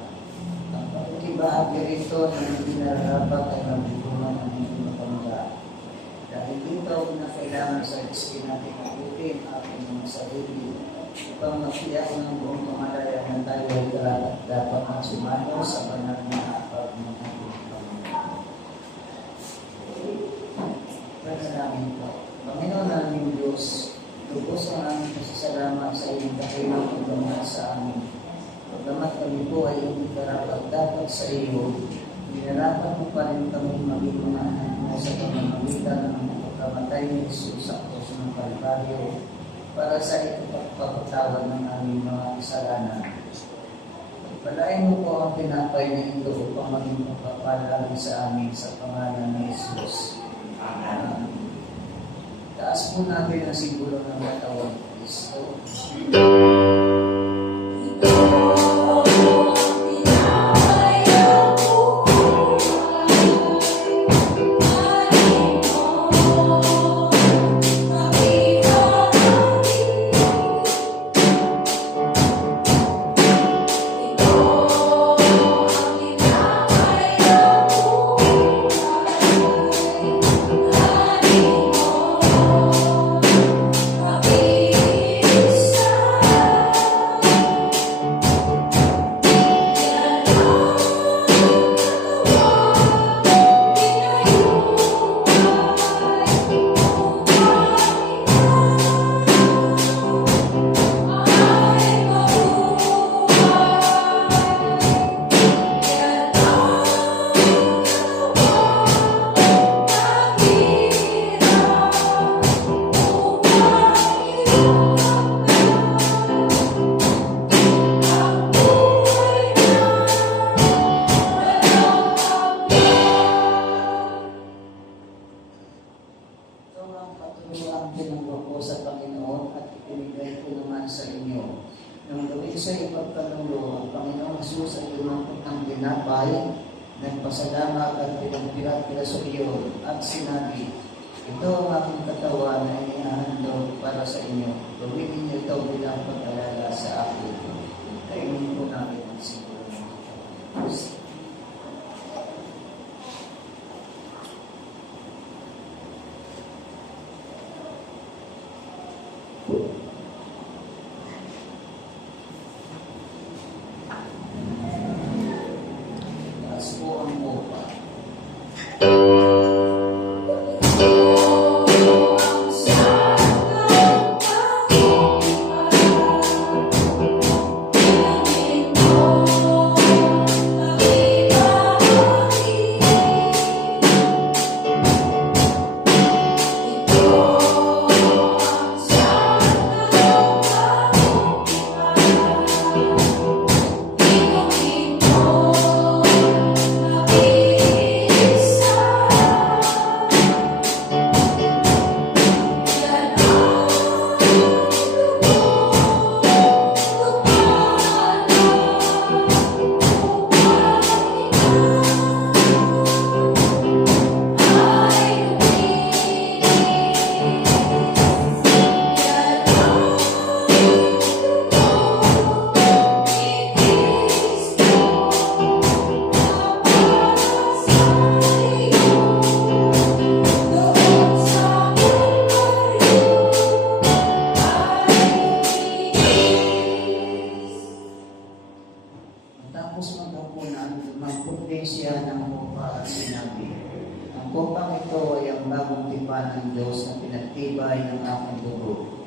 Ang pagkibahagi rito na pinarapat ay magbungan ng hindi matanda. Dahil dito na kailangan sa riskin natin mabutin ang ating mga sarili upang makiyak ng buong kamalaya na tayo ay dapat na sumano sa banal na hapag ng ating Panginoon. Panalangin po. Panginoon namin Diyos, lubos ang aming pasasalamat sa iyong dakilang pagdamat sa amin. Pagdamat kami po ay yung ikarapat dapat sa iyo, minarapat mo pa rin kami maging mga anak mo sa pamamagitan ng pagkamatay ni Jesus sa krus ng Kalbaryo para sa ipagpapatawad ng aming mga kasalanan. Pagpalain mo po ang pinapay na ito upang maging pagpapalagi sa amin sa pangalan ni Jesus. Amen. Taas po natin ang simbolo ng katawan ni Kristo. Happy sa ipagkanulo, ang Panginoong Jesus ay lumapot ng tinapay, nagpasalamat at pinagpirat-pira sa iyo at sinabi, ito ang aking katawan na inihahandog para sa inyo. Gawin ninyo ito bilang pag-alala sa akin. Kainin po natin ang siguro ng Diyos. Taas po ang upa. Tapos magkapunan, magput din siya ng kupa at sinabi, ang kupang ito ay ang bagong tipan ng Diyos na pinagtibay ng aking dugo.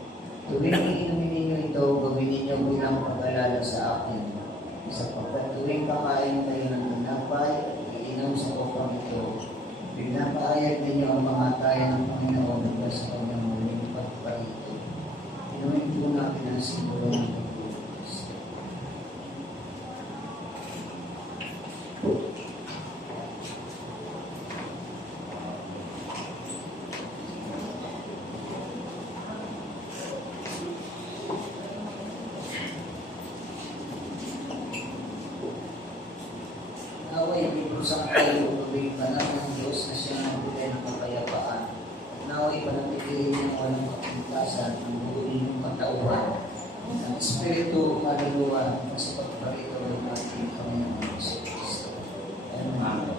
Tuwing iinumin ninyo ito, gawin ninyo bilang pag-alala sa akin. Sapagkat tuwing kakain kayo ng tinapay at iinom sa kupang ito, pinapaayag ninyo ang mga tayo ng Panginoon hanggang sa kanyang muling pagparito. Inumin po natin ang siguro ng Diyos. Naway ibigusang kayo gawing banal ng Diyos na siya ang bigay ng kapayapaan. Naway panatilihin ng walang kapintasan ang buhay ng katauhan, ng Espiritu kaluluwa na sa pagparito ng ating Panginoon Hesus Kristo. Amen.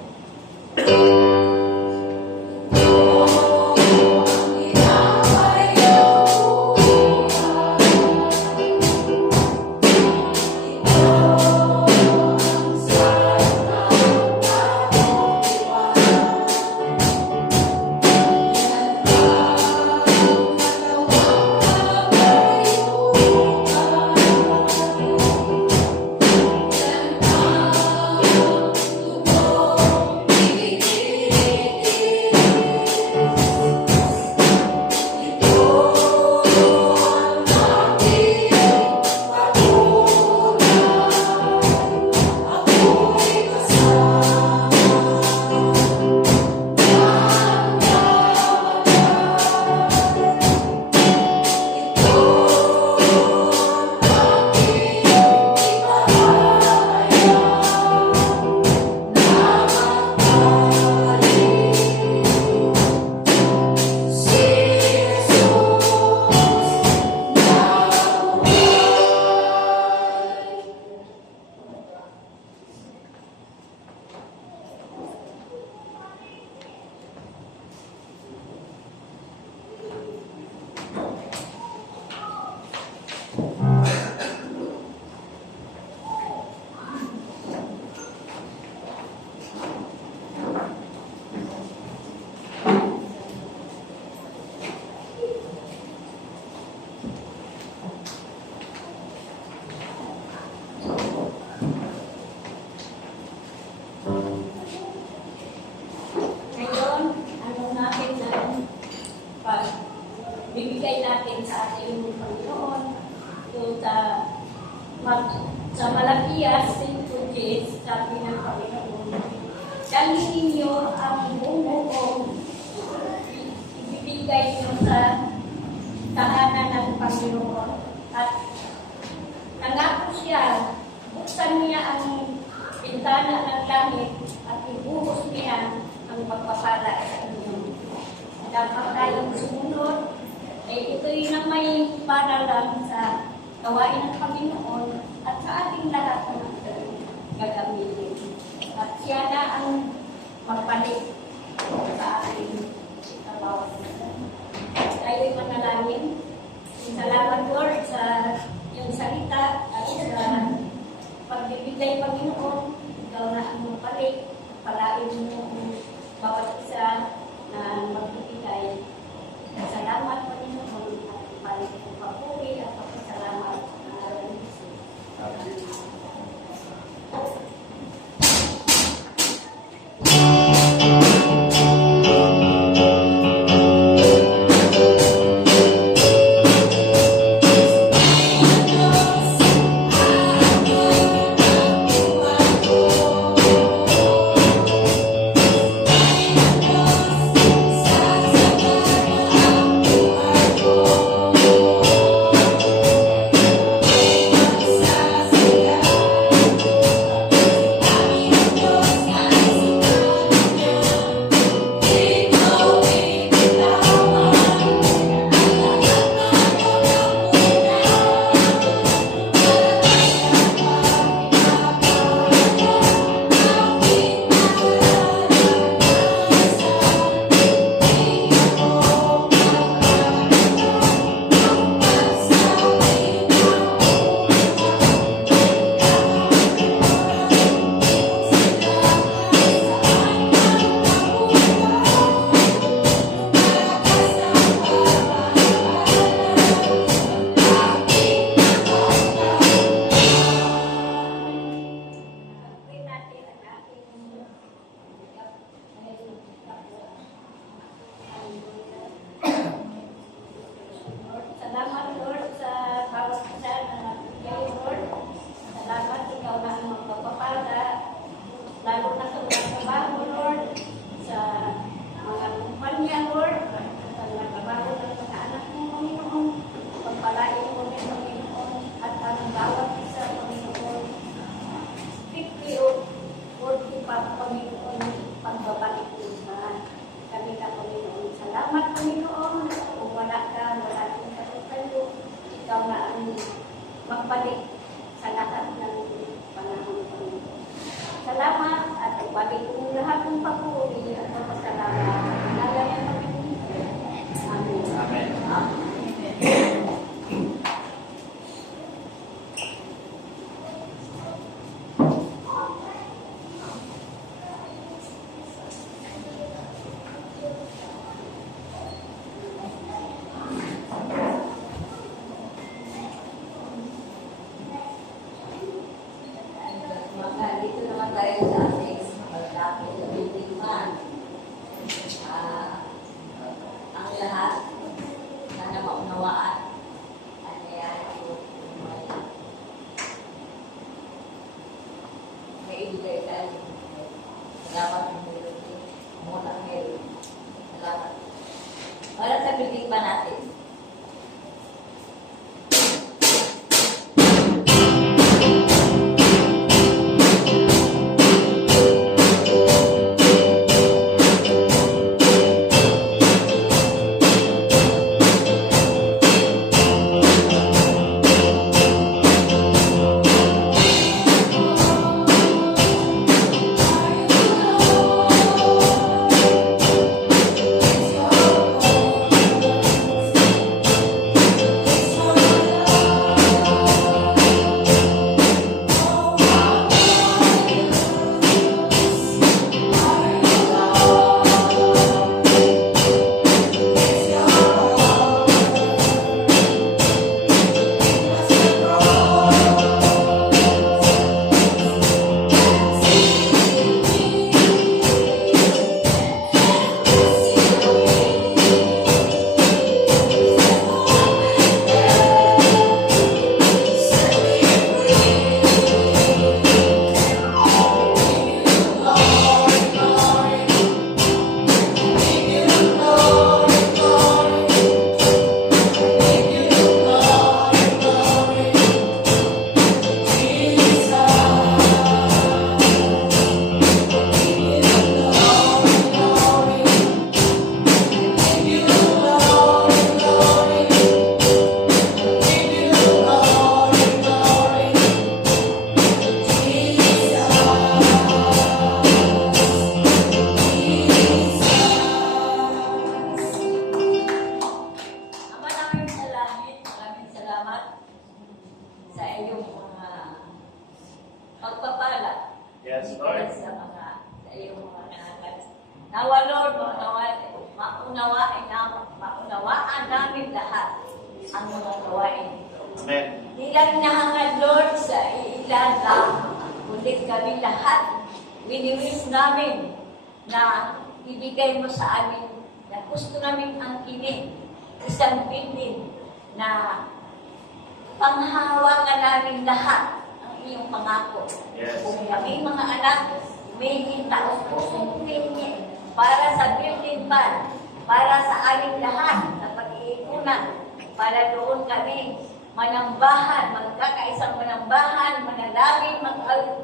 bibigay natin sa ating Panginoon doon sa Malakias 5:10, sabi ng Panginoon, dalhin ninyo ang buong bukong ibibigay niyo sa tahanan ng Panginoon. At nangako siya siya, buksan niya ang bintana ng langit at ibuhos niya ang pagpapala sa inyo. Dapat tayong sumunod, ito'y na may paralan sa gawain ng Panginoon at sa ating lahat ng gagamitin. At siya na ang magpalit sa ating kabawas. Tayo'y manalangin. Salamat Lord sa iyong salita at sa pagbibigay Panginoon. Ikaw na ang magpalit. Palain mo ang bawat isa na magbibigay. Salamat Panginoon at palit ang papuri at pagpasalamat ng araw ng Jesus. Salamat Lord sa bawat isa na nagbigay Lord. Salamat ikaw na ang magpapapala. Lalo na sa mga trabaho Lord. Sa mga kumpanya Lord. Sa mga trabaho ng mga anak mo Panginoon. Pagpalain mo ng Panginoon. At ang bawat isa Panginoon. Pipiliw. Lord ipa Panginoon. Pagbabalik mo sa kanila Panginoon. Salamat Panginoon. Kung wala ka, wala kang kayo. Ikaw na ang magbalik sa lahat ng panahon Panginoon. Salamat at ibalik mo lahat ng papuri at pagpasalamat. Nalala ng Panginoon. Amen. Amen. Amen. Dito naman tayo sa ating malapit na building man. Amen. Di lang nahangad, Lord, sa ilan lang, kundi kami lahat, wini-wish namin na ibigay mo sa amin, na gusto namin ang kinig, isang building na panghawakan namin lahat ang iyong pangako. Yes. Kung kami mga anak, may taos pusong humingi para sa building fund, para sa aming lahat na pag-iipunan, para doon kami manambahan, magkakaisang manambahan, manalangin,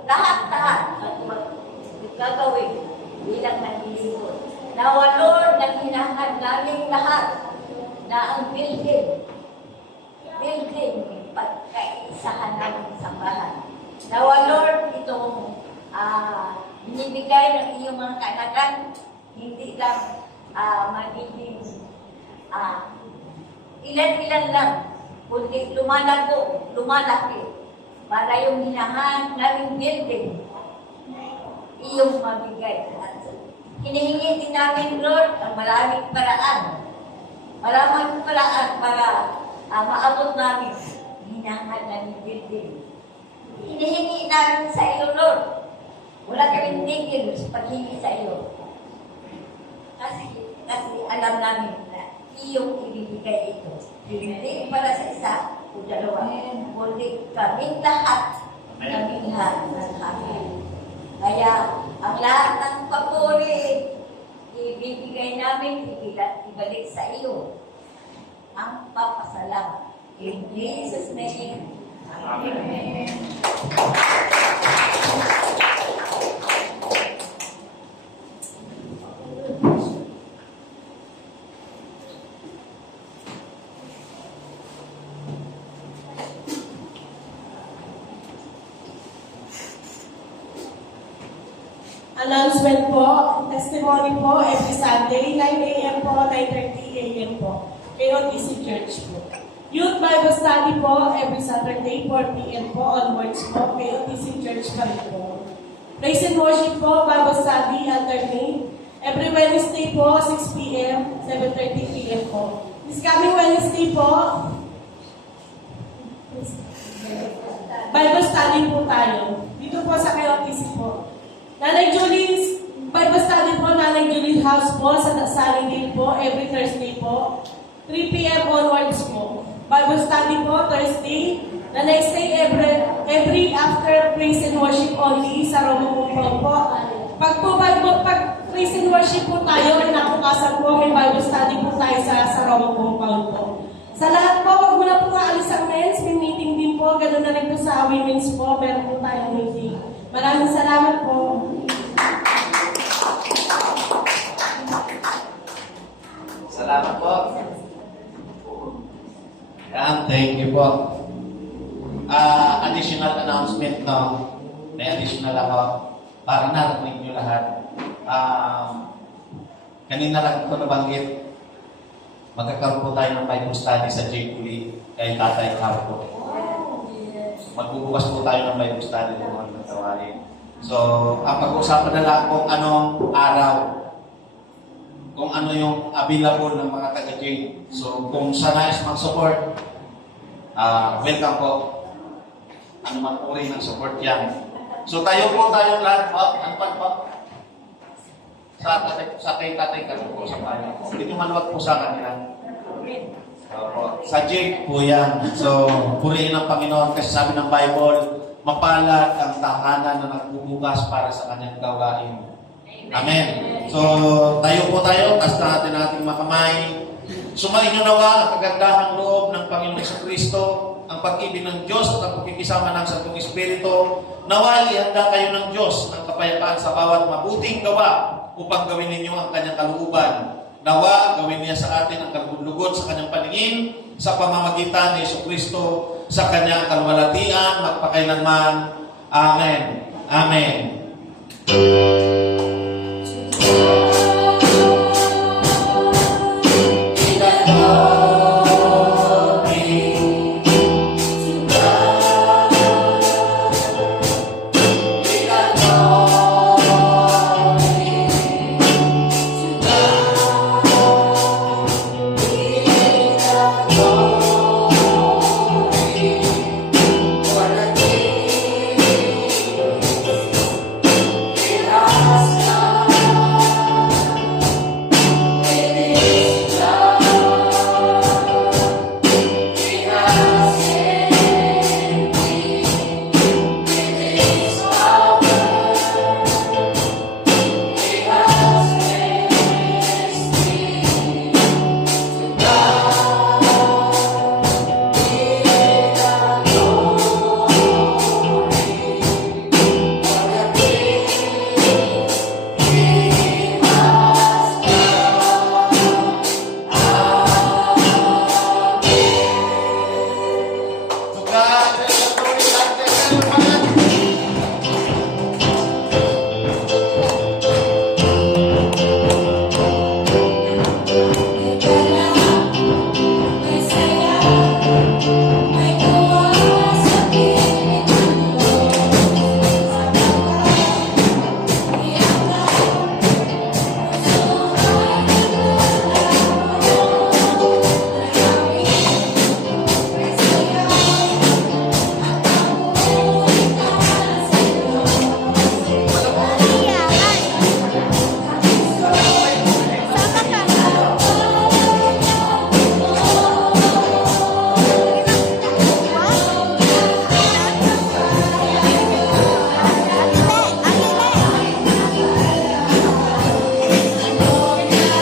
lahat-lahat at magkagawin bilang nandilingkod. Nawa, Lord, na hinahangad namin lahat na ang building, pagkaisahan namin sa bahay. Nawa, Lord, itong binibigay ng iyong mga kanakan, hindi lang magiging ilan-ilan lang, kundi lumalago, lumalaki, para yung hinahanap naming building, iyong mabigay. Hinihingi din namin, Lord, ang maraming paraan para maabot namin hinahanap naming building. Hinihingi namin sa iyo, Lord. Wala kaming tigil sa paghingi sa iyo. Kasi alam namin na iyong ibibigay ito. Hindi para sa isa o dalawa. Kundi kaming lahat. Kaming lahat ng amin. Kaya ang lahat ng papuri ibibigay namin, ibalik sa iyo ang papasalamat. In Jesus' name, Amen. Announcement po, testimony po, every Sunday, 9 a.m. po, 9:30 a.m. po, KOTC Church po. Youth Bible Study po, every Saturday, 4 p.m. po, onwards po, KOTC Church pa rin po. Praise and Worship po, Bible Study, alternate, every Wednesday po, 6 p.m., 7:30 p.m. po. This coming Wednesday po, Bible Study po tayo. Dito po sa KOTC po. Nanay Julie's Bible Study po, Nanay Julie's House po, sa Sunnydale po, every Thursday po, 3 p.m. onwards po. Bible Study po, Thursday, the next day, every after praise and worship only sa Roma Compound po. Pag praise and worship po tayo, inapukasan po, may Bible Study po tayo sa Roma Compound po. Sa lahat po, wag mo na po maalis ang men's, may meeting din po, ganoon na rin po sa women's po, meron po tayong meeting. Maraming salamat po. Salamat po. Yan, thank you po. Additional announcement, no? May additional ako para narinig nyo lahat. Kanina lang ito nabanggit. Magkakaroon po tayo ng Bible study sa J. Uli kay Tatay Carpo. Magbubukas po tayo ng Bible study ng mga nagtawain. So, ang pag-uusapan na lang kung anong araw, kung ano yung available ng mga taga-J. So, kung sa nais mag-support, welcome po. Ano man uri ng support yan. So, tayo po tayong lahat po. Ano po? Sa Tatay Carpo po sa tayo. Hindi manuwag po sa kanila. Sa Jake po yan. So, purihin ang Panginoon kasi sabi ng Bible, mapalad ang tahanan na nagbubukas para sa kanyang gawain. Amen. So, tayo po tayo, kasta natin ating makamay. Sumainyo nawa ang kagandahang loob ng Panginoon sa Kristo, ang pag-ibig ng Diyos at ang pagkikisama ng Santong Espiritu. Nawali handa kayo ng Diyos ng kapayapaan sa bawat mabuting gawa upang gawin ninyo ang kanyang kalooban. Nawa, gawin niya sa atin ang kalugod sa kanyang paningin sa pamamagitan ni Jesucristo sa kanyang kalwalatian magpakailanman. Amen. Amen.